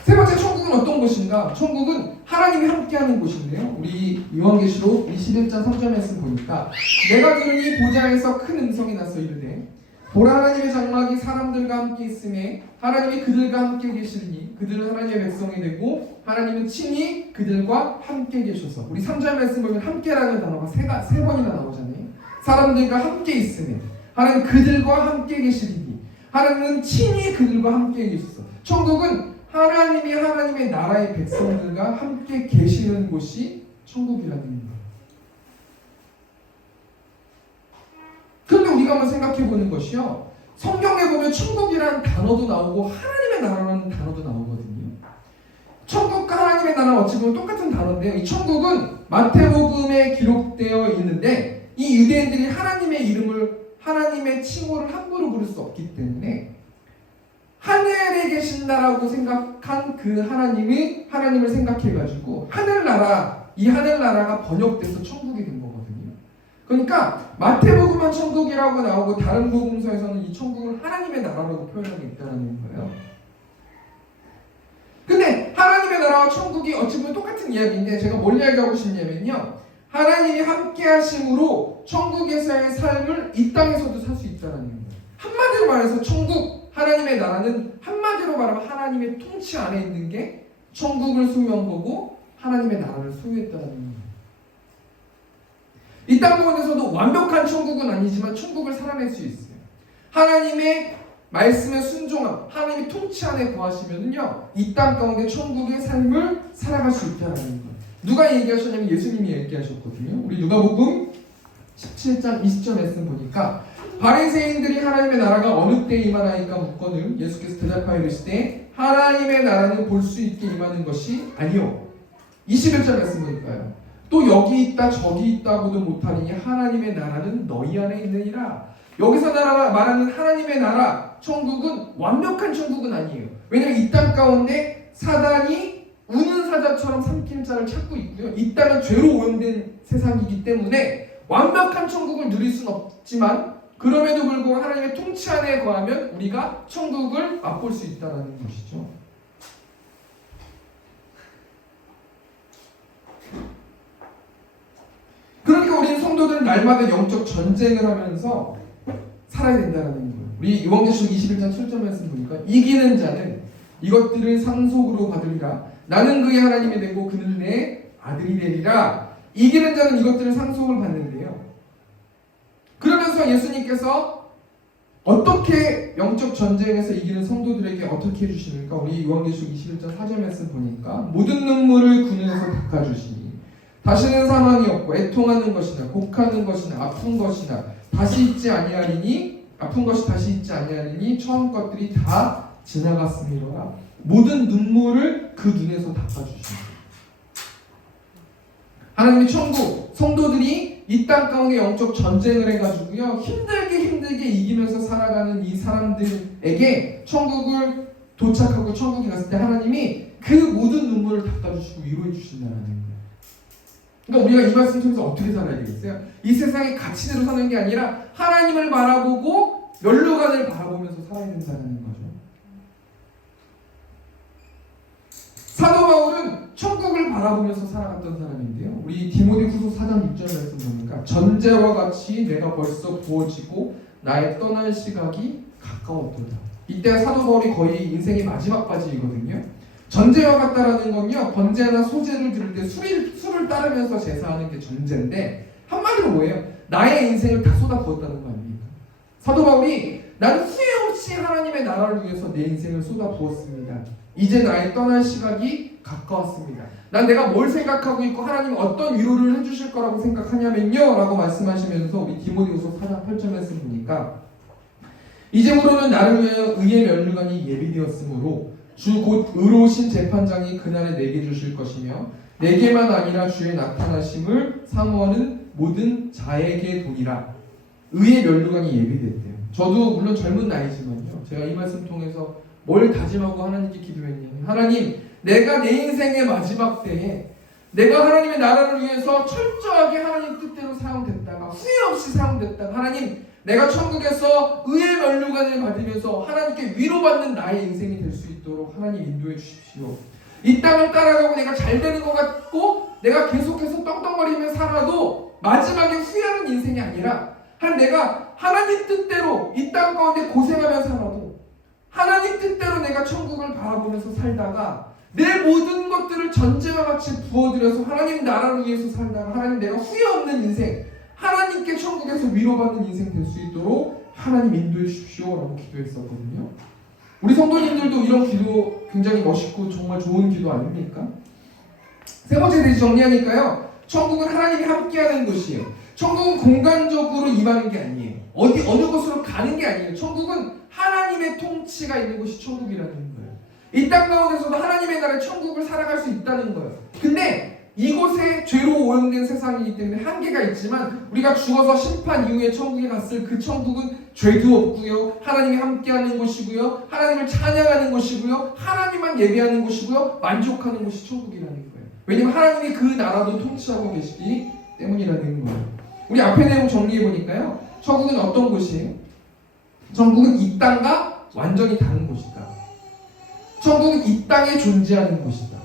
세 번째, 천국은 어떤 곳인가? 천국은 하나님이 함께하는 곳인데요. 우리 요한계시록 21장 3절 말씀 보니까 내가 들으니 보좌에서 큰 음성이 나서 이르되 보라, 하나님의 장막이 사람들과 함께 있음에 하나님이 그들과 함께 계시리니 그들은 하나님의 백성이 되고 하나님은 친히 그들과 함께 계셔서, 우리 3절 말씀 보면 함께라는 단어가 세 번이나 나오잖아요. 사람들과 함께 있음에 하나님 그들과 함께 계시리니 하나님은 친히 그들과 함께 계셔서, 천국은 하나님이 하나님의 나라의 백성들과 함께 계시는 곳이 천국이라는 거예요. 그런데 우리가 한번 생각해 보는 것이요, 성경에 보면 천국이라는 단어도 나오고 하나님의 나라라는 단어도 나오거든요. 천국과 하나님의 나라는 어찌 보면 똑같은 단어인데요, 이 천국은 마태복음에 기록되어 있는데 이 유대인들이 하나님의 이름을, 하나님의 칭호를 함부로 부를 수 없기 때문에 하늘에 계신다라고 생각한 그 하나님을 생각해가지고 하늘나라, 이 하늘나라가 번역돼서 천국이 된 거거든요. 그러니까 마태복음은 천국이라고 나오고 다른 복음서에서는 이 천국을 하나님의 나라라고 표현하고 있다는 거예요. 근데 하나님의 나라와 천국이 어찌 보면 똑같은 이야기인데, 제가 뭘 이야기하고 싶냐면요, 하나님이 함께 하심으로 천국에서의 삶을 이 땅에서도 살 수 있다는 거예요. 한마디로 말해서 천국, 하나님의 나라는 한마디로 말하면 하나님의 통치 안에 있는 게 천국을 소유한 거고 하나님의 나라를 소유했다는 거예요. 이 땅 가운데서도 완벽한 천국은 아니지만 천국을 살아낼 수 있어요. 하나님의 말씀에 순종함, 하나님이 통치 안에 거하시면은요, 이 땅 가운데 천국의 삶을 살아갈 수 있다는 거예요. 누가 얘기하셨냐면 예수님이 얘기하셨거든요. 우리 누가복음 17장 20절 말씀 보니까 바리새인들이 하나님의 나라가 어느 때 임하나이까 묻거늘 예수께서 대답하여 이르시되 하나님의 나라는 볼 수 있게 임하는 것이 아니요. 21절 말씀 보니까요. 또 여기 있다 저기 있다고도 못하니 하나님의 나라는 너희 안에 있느니라. 여기서 말하는 하나님의 나라, 천국은 완벽한 천국은 아니에요. 왜냐하면 이 땅 가운데 사단이 우는 사자처럼 삼키는 자를 찾고 있고요. 이 땅은 죄로 오염된 세상이기 때문에 완벽한 천국을 누릴 수는 없지만 그럼에도 불구하고 하나님의 통치 안에 거하면 우리가 천국을 맛볼 수 있다는 것이죠. 그러니까 우리는 성도들은 날마다 영적 전쟁을 하면서 살아야 된다는 거예요. 우리 요한계시록 21장 7절 말씀 보니까 이기는 자는 이것들을 상속으로 받으리라. 나는 그의 하나님이 되고 그는 내 아들이 되리라. 이기는 자는 이것들을 상속을 받는데요. 그러면서 예수님께서 어떻게 영적 전쟁에서 이기는 성도들에게 어떻게 해주시는가? 우리 요한계시록 21장 4절 말씀 보니까 모든 눈물을 그 눈에서 닦아주시니 다시는 사망이 없고 애통하는 것이나 곡하는 것이나 아픈 것이나 다시 있지 아니하리니 아픈 것이 다시 있지 아니하리니 처음 것들이 다 지나갔음이로라. 모든 눈물을 그 눈에서 닦아주십니다. 하나님의 천국 성도들이 이 땅 가운데 영적 전쟁을 해가지고요 힘들게 이기면서 살아가는 이 사람들에게 천국을 도착하고 천국에 갔을 때 하나님이 그 모든 눈물을 닦아주시고 위로해 주신다는 거예요. 그러니까 우리가 이 말씀 통해서 어떻게 살아야 되겠어요? 이 세상의 가치대로 사는 게 아니라 하나님을 바라보고 면류관을 바라보면서 살아야 된다는 거죠. 사도 바울은 천국을 바라보면서 살아갔던 사람인데요. 우리 디모데후서 4장 6절 말씀 보니까 전제와 같이 내가 벌써 부어지고 나의 떠날 시각이 가까웠도다. 이때 사도 바울이 거의 인생의 마지막 바지이거든요. 전제와 같다라는 건요, 번제나 소제를 드릴 때 술을 따르면서 제사하는 게 전제인데 한마디로 뭐예요? 나의 인생을 다 쏟아 부었다는 거 아닙니까? 사도 바울이 나는 후회 없이 하나님의 나라를 위해서 내 인생을 쏟아 부었습니다. 이제 나의 떠날 시각이 가까웠습니다. 난 내가 뭘 생각하고 있고 하나님 어떤 위로를 해주실 거라고 생각하냐면요 라고 말씀하시면서 우리 디모데후서 4장 8절 말씀 보니까 이제부로는 나를 위하여 의의 면류관이 예비되었으므로 주 곧 의로우신 재판장이 그날에 내게 주실 것이며 내게만 아니라 주의 나타나심을 사모하는 모든 자에게 도리라. 의의 면류관이 예비됐대요. 저도 물론 젊은 나이지만요 제가 이 말씀 통해서 뭘 다짐하고 하나님께 기도했냐면 하나님 내가 내 인생의 마지막 때에 내가 하나님의 나라를 위해서 철저하게 하나님 뜻대로 사용됐다가 후회 없이 사용됐다가 하나님 내가 천국에서 의의 면류관을 받으면서 하나님께 위로받는 나의 인생이 될 수 있도록 하나님 인도해 주십시오. 이 땅을 따라가고 내가 잘 되는 것 같고 내가 계속해서 떵떵거리며 살아도 마지막에 후회하는 인생이 아니라 내가 하나님 뜻대로 이 땅 가운데 고생하며 살아도 하나님 뜻대로 내가 천국을 바라보면서 살다가 내 모든 것들을 전제와 같이 부어들여서 하나님 나라를 위해서 살다가 하나님 내가 후회 없는 인생 하나님께 천국에서 위로받는 인생 될 수 있도록 하나님 인도해 주십시오 라고 기도했었거든요. 우리 성도님들도 이런 기도 굉장히 멋있고 정말 좋은 기도 아닙니까? 세 번째 대지 정리하니까요 천국은 하나님이 함께하는 곳이에요. 천국은 공간적으로 임하는 게 아니에요. 어느 곳으로 가는 게 아니에요. 천국은 하나님의 통치가 있는 곳이 천국이라는 거예요. 이 땅 가운데서도 하나님의 나라의 천국을 살아갈 수 있다는 거예요. 근데 이곳에 죄로 오염된 세상이기 때문에 한계가 있지만 우리가 죽어서 심판 이후에 천국에 갔을 그 천국은 죄도 없고요 하나님이 함께하는 곳이고요 하나님을 찬양하는 곳이고요 하나님만 예배하는 곳이고요 만족하는 곳이 천국이라는 거예요. 왜냐하면 하나님이 그 나라도 통치하고 계시기 때문이라는 거예요. 우리 앞에 내용 정리해 보니까요 천국은 어떤 곳이에요? 천국은 이 땅과 완전히 다른 곳이다. 천국은 이 땅에 존재하는 곳이다.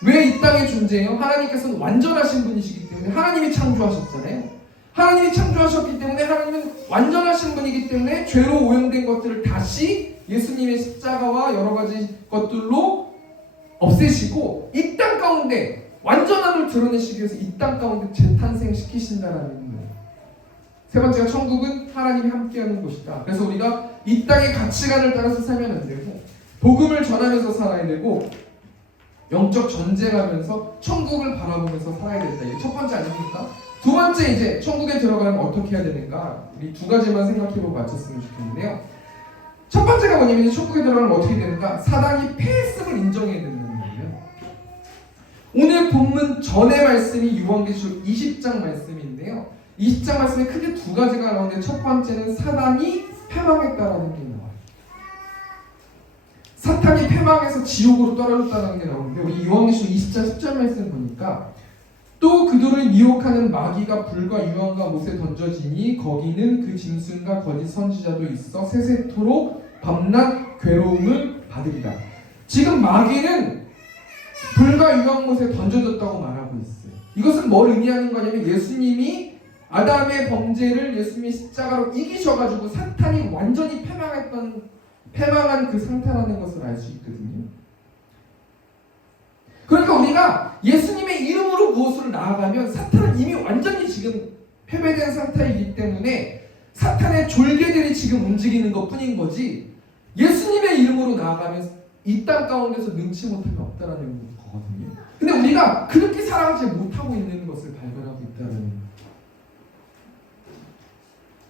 왜 이 땅에 존재해요? 하나님께서는 완전하신 분이시기 때문에 하나님이 창조하셨잖아요. 하나님이 창조하셨기 때문에 하나님은 완전하신 분이기 때문에 죄로 오염된 것들을 다시 예수님의 십자가와 여러 가지 것들로 없애시고 이 땅 가운데 완전함을 드러내시기 위해서 이 땅 가운데 재탄생시키신다라는 거예요. 세 번째가 천국은 하나님이 함께하는 곳이다. 그래서 우리가 이 땅의 가치관을 따라서 살면 안 되고 복음을 전하면서 살아야 되고 영적 전쟁하면서 천국을 바라보면서 살아야 된다. 이게 첫 번째 아닙니까? 두 번째 이제 천국에 들어가면 어떻게 해야 되는가? 우리 두 가지만 생각해보고 마쳤으면 좋겠는데요. 첫 번째가 뭐냐면 천국에 들어가면 어떻게 되는가? 사단이 패했음을 인정해야 된다는 거예요. 오늘 본문 전의 말씀이 요한계시록 20장 말씀인데요. 20장 말씀에 크게 두 가지가 나오는데 첫 번째는 사단이 패망했다라는 게 나와요. 사탄이 패망해서 지옥으로 떨어졌다는 게 나오는데 우리 요한계시록 20장 10절 말씀 보니까 또 그들을 미혹하는 마귀가 불과 유황과 못에 던져지니 거기는 그 짐승과 거짓 선지자도 있어 세세토록 밤낮 괴로움을 받으리라. 지금 마귀는 불과 유황 못에 던져졌다고 말하고 있어요. 이것은 뭘 의미하는 거냐면 예수님이 아담의 범죄를 예수님이 십자가로 이기셔가지고 사탄이 완전히 패망한 그 상태라는 것을 알 수 있거든요. 그러니까 우리가 예수님의 이름으로 무엇으로 나아가면 사탄은 이미 완전히 지금 패배된 상태이기 때문에 사탄의 졸개들이 지금 움직이는 것 뿐인 거지 예수님의 이름으로 나아가면 이 땅 가운데서 능치 못함이 없다는 거거든요. 근데 우리가 그렇게 살아가지 못하고 있는 것을 발견하고 있다는 거예요.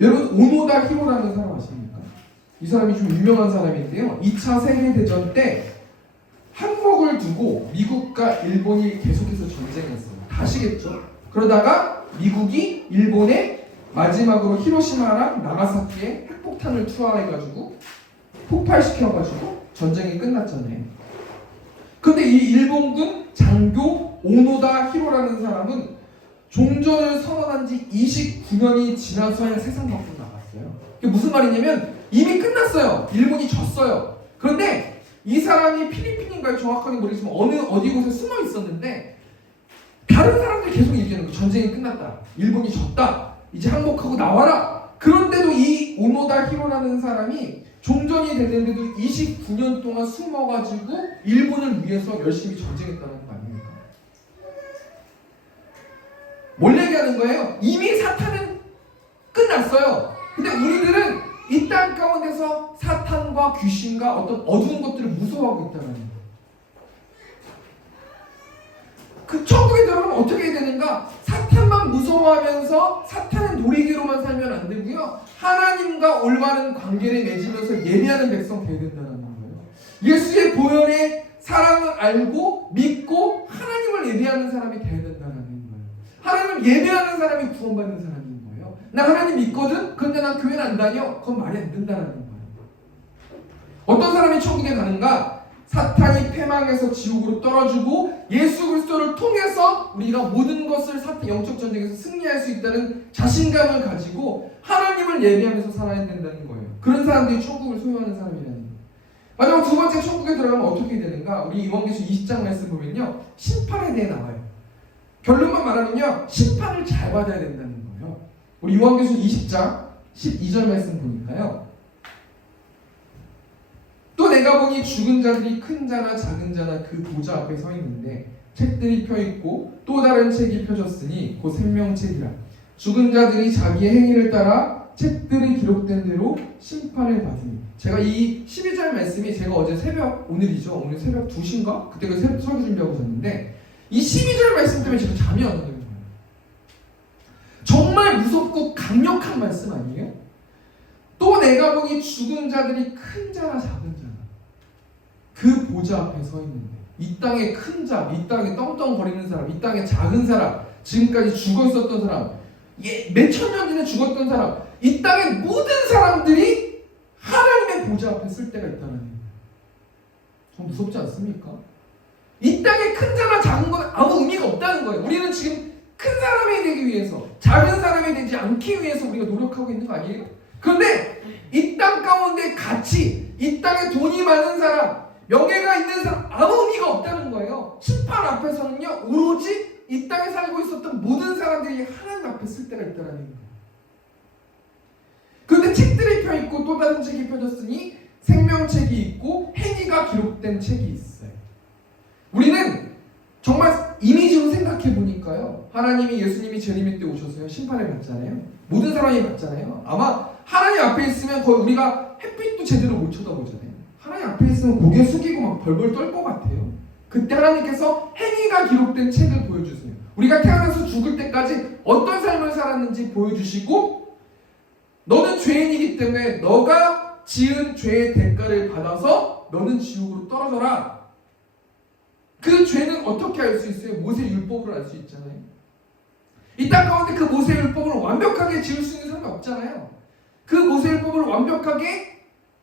여러분 오노다 히로라는 사람 아십니까? 이 사람이 좀 유명한 사람인데요. 2차 세계대전 때 항목을 두고 미국과 일본이 계속해서 전쟁했어요. 아시겠죠? 그러다가 미국이 일본에 마지막으로 히로시마랑 나가사키에 핵폭탄을 투하해가지고 폭발시켜가지고 전쟁이 끝났잖아요. 근데 이 일본군 장교 오노다 히로라는 사람은 종전을 선언한 지 29년이 지나서야 세상 밖으로 나갔어요. 이게 무슨 말이냐면 이미 끝났어요. 일본이 졌어요. 그런데 이 사람이 필리핀인가요? 정확하게 모르겠지만 어디 곳에 숨어 있었는데 다른 사람들이 계속 얘기하는 거예요. 전쟁이 끝났다. 일본이 졌다. 이제 항복하고 나와라. 그런데도 이 오노다 히로라는 사람이 종전이 됐는데도 29년 동안 숨어가지고 일본을 위해서 열심히 전쟁했다는 거 아닙니까? 뭘 얘기하는 거예요? 이미 사탄은 끝났어요. 근데 우리들은 이 땅 가운데서 사탄과 귀신과 어떤 어두운 것들을 무서워하고 있다는 거예요. 그 천국에 들어가면 어떻게 해야 되는가? 사탄만 무서워하면서 사탄의 놀이개로만 살면 안 되고요. 하나님과 올바른 관계를 맺으면서 예배하는 백성 되어야 된다는 거예요. 예수의 보혈의 사랑을 알고 믿고 하나님을 예배하는 사람이 되어야 된다는 거예요. 하나님을 예배하는 사람이 구원받는 사람인 거예요. 나 하나님 믿거든? 그런데 난 교회는 안 다녀? 그건 말이 안 된다는 거예요. 어떤 사람이 천국에 가는가? 사탄이 패망해서 지옥으로 떨어지고 예수 그리스도를 통해서 우리가 모든 것을 사탄 영적 전쟁에서 승리할 수 있다는 자신감을 가지고 하나님을 예배하면서 살아야 된다는 거예요. 그런 사람들이 천국을 소유하는 사람이라는 거예요. 마지막 두 번째 천국에 들어가면 어떻게 되는가? 우리 요한계시록 20장 말씀 보면요. 심판에 대해 나와요. 결론만 말하면요. 심판을 잘 받아야 된다는 거예요. 우리 요한계시록 20장 12절 말씀 보니까요. 또 내가 보니 죽은 자들이 큰 자나 작은 자나 그 보좌 앞에 서 있는데 책들이 펴있고 또 다른 책이 펴졌으니 곧 생명책이라. 죽은 자들이 자기의 행위를 따라 책들이 기록된 대로 심판을 받으니. 제가 이 12절 말씀이 제가 어제 오늘이죠. 오늘 새벽 2시인가? 그때 그 새벽 설교 준비하고 있었는데 이 12절 말씀 때문에 제가 잠이 안 오는 거예요. 정말 무섭고 강력한 말씀 아니에요? 또 내가 보니 죽은 자들이 큰 자나 작은 자나 그 보좌 앞에 서 있는데 이 땅의 큰 자, 이 땅에 떵떵거리는 사람, 이 땅에 작은 사람, 지금까지 죽어 있었던 사람, 몇천 년 전에 죽었던 사람, 이 땅의 모든 사람들이 하나님의 보좌 앞에 쓸 때가 있다는 거예요. 좀 무섭지 않습니까? 이 땅의 큰 자나 작은 건 아무 의미가 없다는 거예요. 우리는 지금 큰 사람이 되기 위해서, 작은 사람이 되지 않기 위해서 우리가 노력하고 있는 거 아니에요? 그런데 이 땅 가운데 가치, 이 땅에 돈이 많은 사람, 명예가 있는 사람 아무 의미가 없다는 거예요. 심판 앞에서는요 오로지 이 땅에 살고 있었던 모든 사람들이 하나님 앞에 쓸 때가 있다는 거예요. 그런데 책들이 펴있고 또 다른 책이 펴졌으니 생명책이 있고 행위가 기록된 책이 있어요. 우리는 정말 이미지로 생각해 보니까 있을까요? 하나님이 예수님이 재림의 때 오셔서요 심판을 받잖아요. 모든 사람이 받잖아요. 아마 하나님 앞에 있으면 거의 우리가 햇빛도 제대로 못 쳐다보잖아요. 하나님 앞에 있으면 고개 숙이고 막 벌벌 떨 것 같아요. 그때 하나님께서 행위가 기록된 책을 보여주세요. 우리가 태어나서 죽을 때까지 어떤 삶을 살았는지 보여주시고, 너는 죄인이기 때문에 너가 지은 죄의 대가를 받아서 너는 지옥으로 떨어져라. 그 죄는 어떻게 알 수 있어요? 모세율법으로 알 수 있잖아요. 이 땅 가운데 그 모세율법을 완벽하게 지을 수 있는 사람이 없잖아요. 그 모세율법을 완벽하게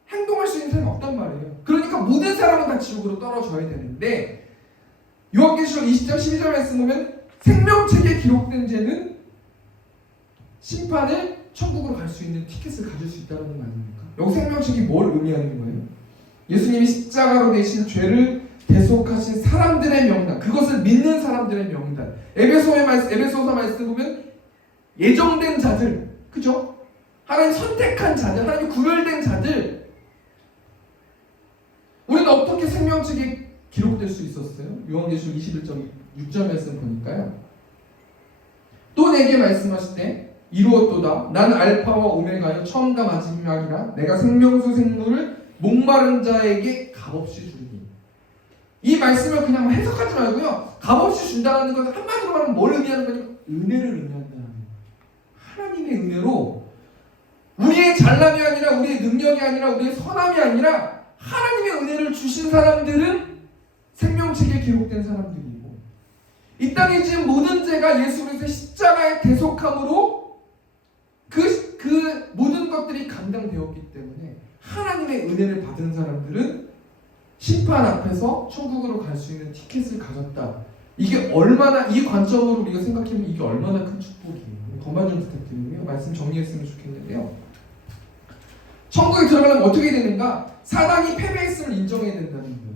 행동할 수 있는 사람이 없단 말이에요. 그러니까 모든 사람은 다 지옥으로 떨어져야 되는데, 요한계시록 20장 12절 말씀 보면 생명책에 기록된 죄는 심판을 천국으로 갈 수 있는 티켓을 가질 수 있다는 거 아닙니까? 여기 생명책이 뭘 의미하는 거예요? 예수님이 십자가로 내신 죄를 대속하신 사람들의 명단, 그것을 믿는 사람들의 명단. 에베소서 말씀 보면 예정된 자들, 그죠? 하나님 선택한 자들, 하나님 구별된 자들. 우리는 어떻게 생명책에 기록될 수 있었어요? 요한계시록 21.6절 말씀 보니까요. 또 내게 말씀하실 때 이루었도다. 난 알파와 오메가요 처음과 마지막이라. 내가 생명수 생물을 목마른 자에게 값없이 주리니. 이 말씀을 그냥 해석하지 말고요. 값없이 준다는 것은 한마디로 말하면 뭘 의미하는 거냐? 은혜를 의미한다는 거예요. 하나님의 은혜로, 우리의 잘남이 아니라, 우리의 능력이 아니라, 우리의 선함이 아니라 하나님의 은혜를 주신 사람들은 생명책에 기록된 사람들이고, 이 땅에 지은 모든 죄가 예수 그리스도의 십자가의 대속함으로 그 모든 것들이 감당되었기 때문에 하나님의 은혜를 받은 사람들은 심판 앞에서 천국으로 갈 수 있는 티켓을 가졌다. 이게 얼마나, 이 관점으로 우리가 생각해보면 이게 얼마나 큰 축복이에요. 건반 좀 부탁드리고요. 말씀 정리했으면 좋겠는데요. 천국에 들어가려면 어떻게 되는가? 사단이 패배했음을 인정해야 된다는 거예요.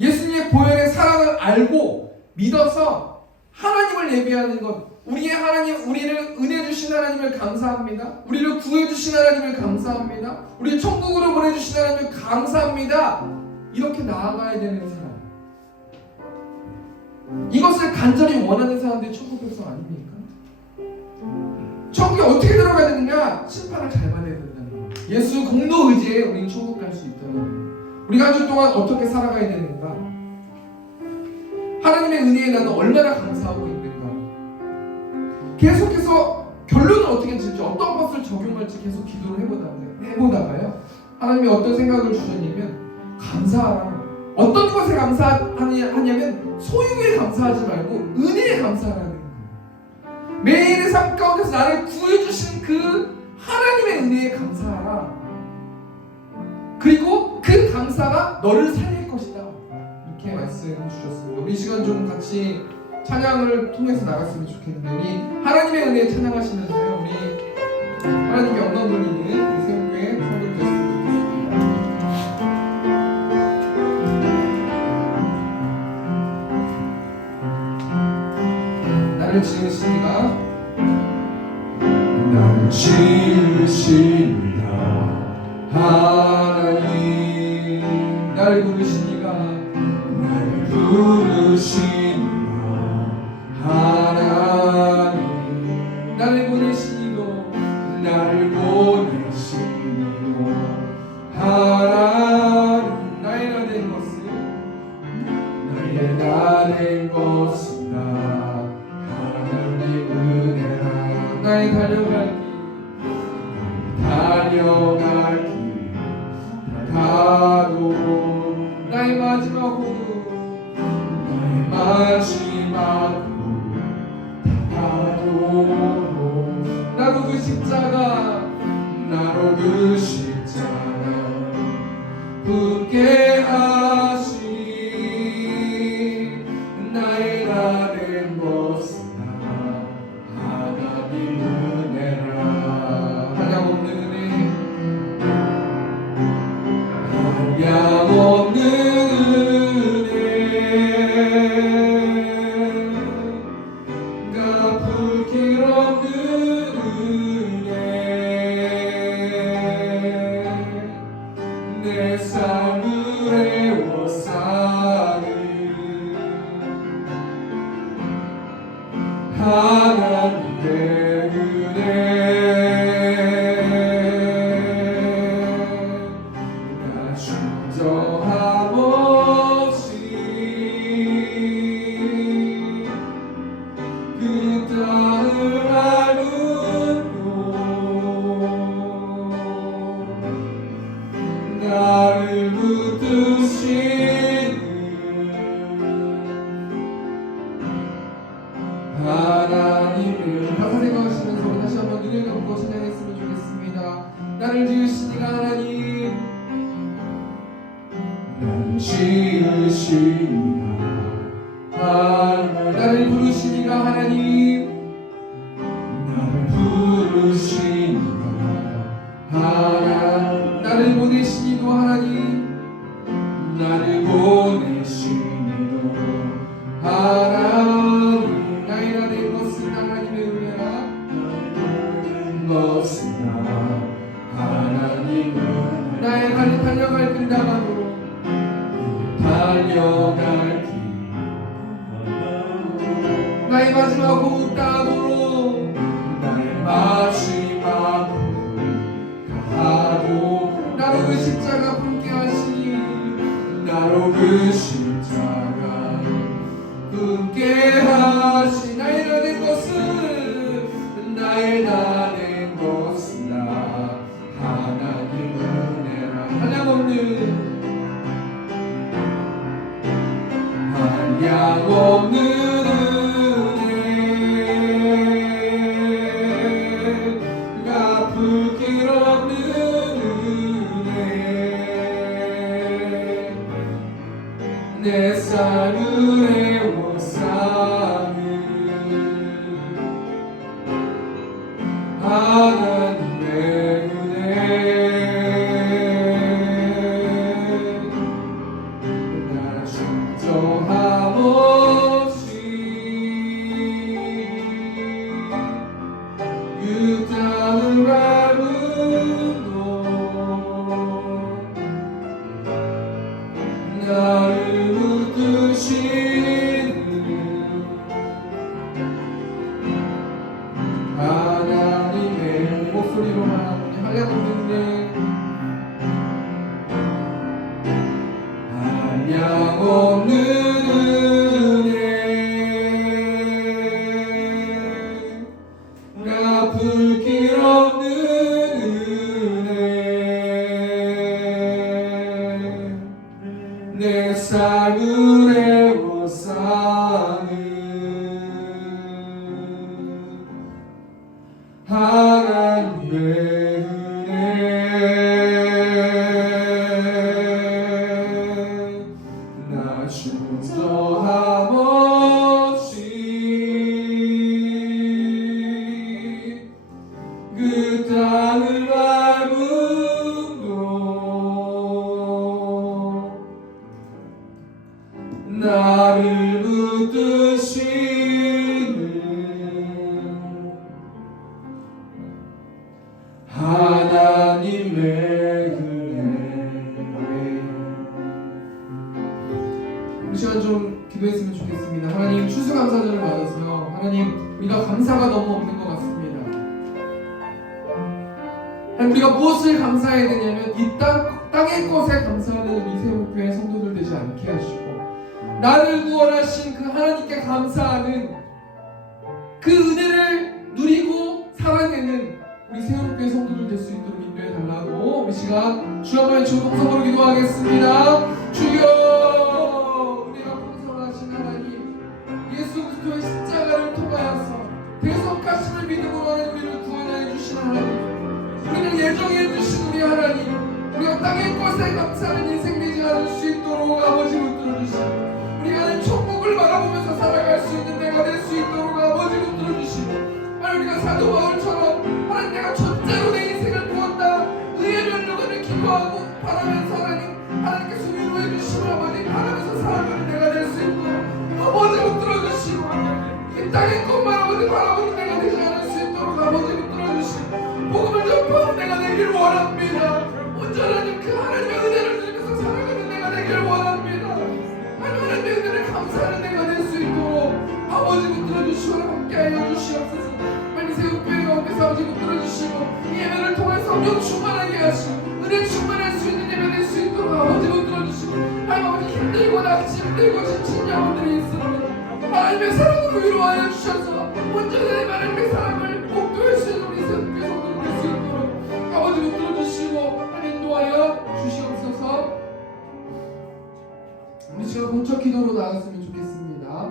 예수님의 보혈의 사랑을 알고 믿어서 하나님을 예배하는 것, 우리의 하나님, 우리를 은혜 주신 하나님을 감사합니다. 우리를 구해 주신 하나님을 감사합니다. 우리를 천국으로 보내주신 하나님을 감사합니다. 이렇게 나아가야 되는 사람, 이것을 간절히 원하는 사람들이 천국 백성 아닙니까? 천국에 어떻게 들어가야 되느냐? 심판을 잘 받아야 된다는 거예요. 예수 공로 의지에 우리는 천국 갈 수 있다는 거예요. 우리가 한 주 동안 어떻게 살아가야 되는가? 하나님의 은혜에 나는 얼마나 감사하고 있는가? 계속해서 결론을 어떻게 짓지, 어떤 것을 적용할지 계속 기도를 해보다가요, 하나님이 어떤 생각을 주셨냐면, 감사하라. 어떤 것에 감사하냐면 소유에 감사하지 말고 은혜에 감사하라는 거예요. 매일의 삶 가운데서 나를 구해주신 그 하나님의 은혜에 감사하라. 그리고 그 감사가 너를 살릴 것이다. 이렇게 말씀해 주셨습니다. 우리 시간 좀 같이 찬양을 통해서 나갔으면 좋겠는데, 우리 하나님의 은혜에 찬양하시면서요, 우리 하나님께 영광 돌리는 우리 세운교회 성도들 됐습니다. 나를 지으시니가, 나를 지으시니가 하나님, 나를 부르시니가, 나를 부르시니가 하나님, 나를 보내시니도, 나를 보내시니도 하나님, 나의 나 된 것을, 나의 나 된 것은 하나님 은혜라. 나의 달려갈 달려갈 길 가도, 나의 마지막 호흡, 나의 마지막 가도, 나도 그 십자가, 나로 그 십자가 붙게 하시. 나의 나 된 것은 하나님 은혜라. 한량없는 은혜, 한량없는 은혜, 갚을 길 없는 은혜, 내 삶을 애워싸는 충정함 없이 그 땅을 밟음도 나를 붙드시는 하나님을 가사 생각하시면서 우리 다시 한번 눈을 감고 찬양했으면 좋겠습니다. 나를 지으시니가 하나님, 나를 지으시니가 하나님 나를 부르시니가 하나님, 나를 부르시니가 하나님 나를 보내시니도 하나님, 나를 보내시니도 하나님 나의 나된 것은 하나님의 은혜라. 것은 하나님은 나의 달려갈 길 나가도록 달려갈 길 나의 마지막 호흡 따도록 나의 마지막 가도 나로 그 십자가 품게 하시니 나로 그 십자가 품게 하시. 나의 나된 것은 나의 나된 것은 하나님 은혜라 한량없는 한량없는 은혜 갚을 길 없는 은혜 내 삶을 애워싸는 하나님의 은혜 나 충정함 없이 그 땅을 밟음도 나를 붙드시는 하나님의 목소리로만 우리 한량없는데 한량없는 은혜 갚을 길 없는 은혜 내 삶을 애워싸는 하나님의 은혜 나 충정함 없이 그 땅을 밟음도 나를 붙드시는 하나님의 은혜 우리 시간 좀 기도했으면 좋겠습니다. 하나님 추수감사절을 맞아서요, 하나님 우리가 감사가 너무 없는 것 같습니다. 하나님 우리가 무엇을 감사해야 되냐면 이 땅의 것에 감사하는 우리 세우교회 성도들 되지 않게 하시고 나를 구원하신 그 하나님께 감사하는 그 은혜를 누리고 살아내는 우리 세우교회 성도들 될 수 있도록 인도해 달라고 우리 시간 주 한번 주 동성으로 기도하겠습니다. 주여, 우리가 풍성하신 하나님 예수 그리스도의 십자가를 통하여서 대속하심을 믿음으로 하는 우리를 구원하여 주신 하나님, 우리를 예정해 주신 우리 하나님, 우리가 땅의 것에 감사하는 인생 되지 않을 수 있도록 아버지 붙들어 주시고 우리가 하나님 천국을 바라보면서 살아갈 수 있는 내가 될 수 있도록 아버지 붙들어 주시고, 하나님 우리가 사도 바울처럼 하나님 내가 전제로 내 인생을 부었다 의의 면류관을 기도하고 바라면서 하나님께서 위로해 주시고 아버지 바라면서 살아가는 내가 될 수 있도록 아버지 붙들어 주시고, 이 땅의 것만 아버지 바라보는 내가 되지 않을 수 있도록 아버지 붙들어 주시고 복음을 전파하는 내가 되길 원합니다. 온전한 그 하나님의 은혜를 누리면서 살아가는 내가 되길 원합니다. 하나님의 은혜를 감사하는 내가 될 수 있도록 아버지 붙들어 주시고 함께하여 주시옵소서. 많이 세우교회 가운데서 아버지 붙들어 주시고 이 예배를 통해 성령 충만하게 하시고 은혜 충만할 수 있는 예배 될 수 있도록 아버지 힘들고 지친 영혼들이 있으면 하나님의 사랑으로 위로하여 주셔서 온전히 하나님의 사랑을 목도할 수 있는 우리 성도들 될 수 있도록 아버지 붙들어주시고 인도하여 주시옵소서. 우리 지금 공적 기도로 나갔으면 좋겠습니다.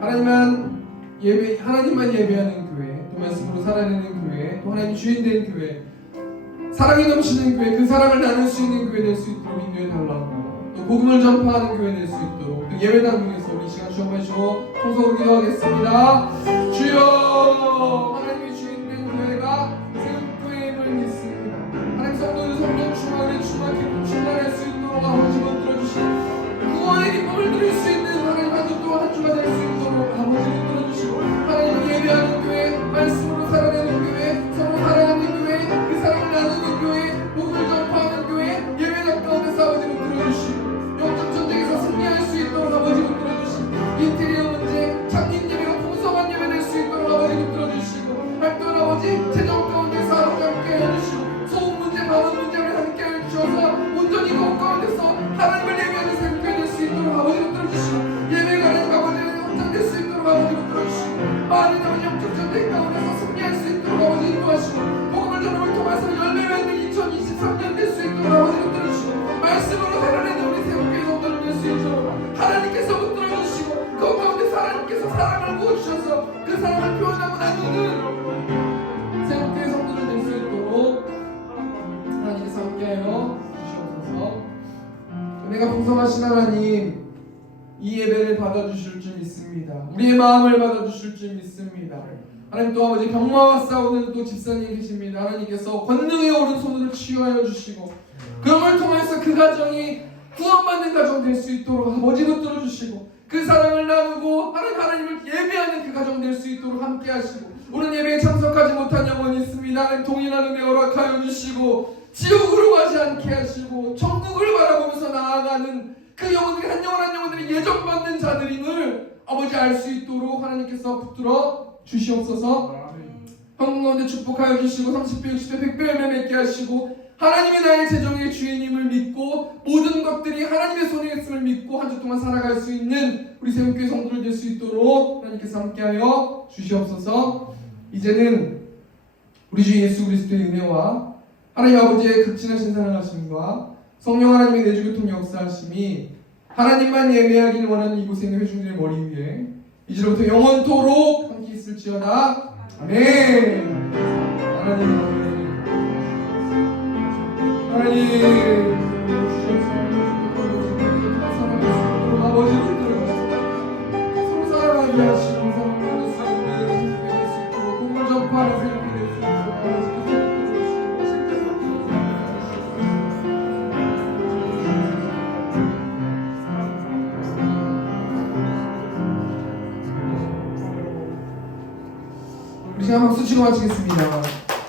하나님만 예배하는 교회, 또 말씀으로 살아내는 교회, 또 하나님 주인 된 교회, 사랑이 넘치는 교회, 그 사랑을 나눌 수 있는 교회 될 수 있도록 인도해 달라고, 또 복음을 전파하는 교회 될 수 있도록, 또 예배 당국에서 우리 시간 주옵하시고 통성으로 기도하겠습니다. 주여, 하나님의 주인 된 교회가 세움교회임을 믿습니다. 하나님 성도들 성령 충만할 수 있도록 아버지 붙들어주시고 구원의 기쁨을 누릴 수 있는 하나님 한 주 동안 한 주가 될 수 있도록 아버지 붙들어주시고 하나님을 예배하는 교회, 말씀으로 살아내는 교회, 서로 사랑하는 교회, 그 사랑을 나누는 교회, 복음을 전파하는 교회, 예배당 가운데서 아버지 붙들어주시고 영적 전쟁에서 승리할 수 있도록 아버지 붙들어주시고 인테리어 문제, 장님 예배가 풍성한 예배 될 수 있도록 아버지 붙들어주시고 활동한 아버지 재정 가운데서 아버지 함께 해주시고 소음 문제, 방언 문제를 함께 해주셔서 온전히 그 가운데서 하나님을 예배하는 삶이 될 수 있도록 아버지 붙들어주시고 예배가 하나님 아버지의 확장될 수 있도록 아버지 붙들어주시고 많은 아버지 영적 전쟁 가운데서 승리할 수 있도록 아버지 인도하시고 복음을 전함을 통해서 열매 맺는 2023년 될 수 있도록 아버지 붙들어주시고 말씀으로 살아내는 우리 세움교회 성도들 될 수 있도록 하나님께서 붙들어주시고 그 가운데서 하나님께서 사랑을 부어주셔서 그 사랑을 표현하고 나누는 세움교회 성도들 될 수 있도록 하나님께서 함께하여 주시옵소서. 은혜가 풍성하신 하나님, 이 예배를 받아주실 줄 믿습니다. 우리의 마음을 받아주실 줄 믿습니다. 하나님 또 아버지 병마와 싸우는 또 집사님 계십니다. 하나님께서 권능의 오른손으로 치유하여 주시고 그걸 통해서 그 가정이 구원받는 가정 될 수 있도록 아버지 붙들어 주시고 그 사랑을 나누고 하나님을 예배하는 그 가정 될 수 있도록 함께 하시고 오늘 예배에 참석하지 못한 영혼이 있습니다. 하나님 동일하는 데 허락하여 주시고 지옥으로 가지 않게 하시고 천국을 바라보면서 나아가는 그 영혼들이 한 영혼 한 영혼들이 예정받는 자들임을 아버지 알 수 있도록 하나님께서 붙들어 주시옵소서. 한국 가운데 축복하여 주시고 30배 60배 100배 열매 맺게 하시고 하나님의 나의 재정의 주인임을 믿고 모든 것들이 하나님의 손에 있음을 믿고 한 주 동안 살아갈 수 있는 우리 세움교회 성도들 될 수 있도록 하나님께서 함께하여 주시옵소서. 이제는 우리 주 예수 그리스도의 은혜와 하나님 아버지의 극진하신 사랑하심과 성령 하나님의 내주교통 역사하심이 하나님만 예배하기를 원하는 이곳에 있는 회중들의 머리 위에 이제부터 영원토록 함께 있을지어다. 아멘. 하나님 아버지를 들어주시고 서로 사랑하게 하시고 사랑하는 사람들을 될 수 있도록 복음을 전파하는 사람들이 될 수 있도록 우리 시간 박수 치고 마치겠습니다.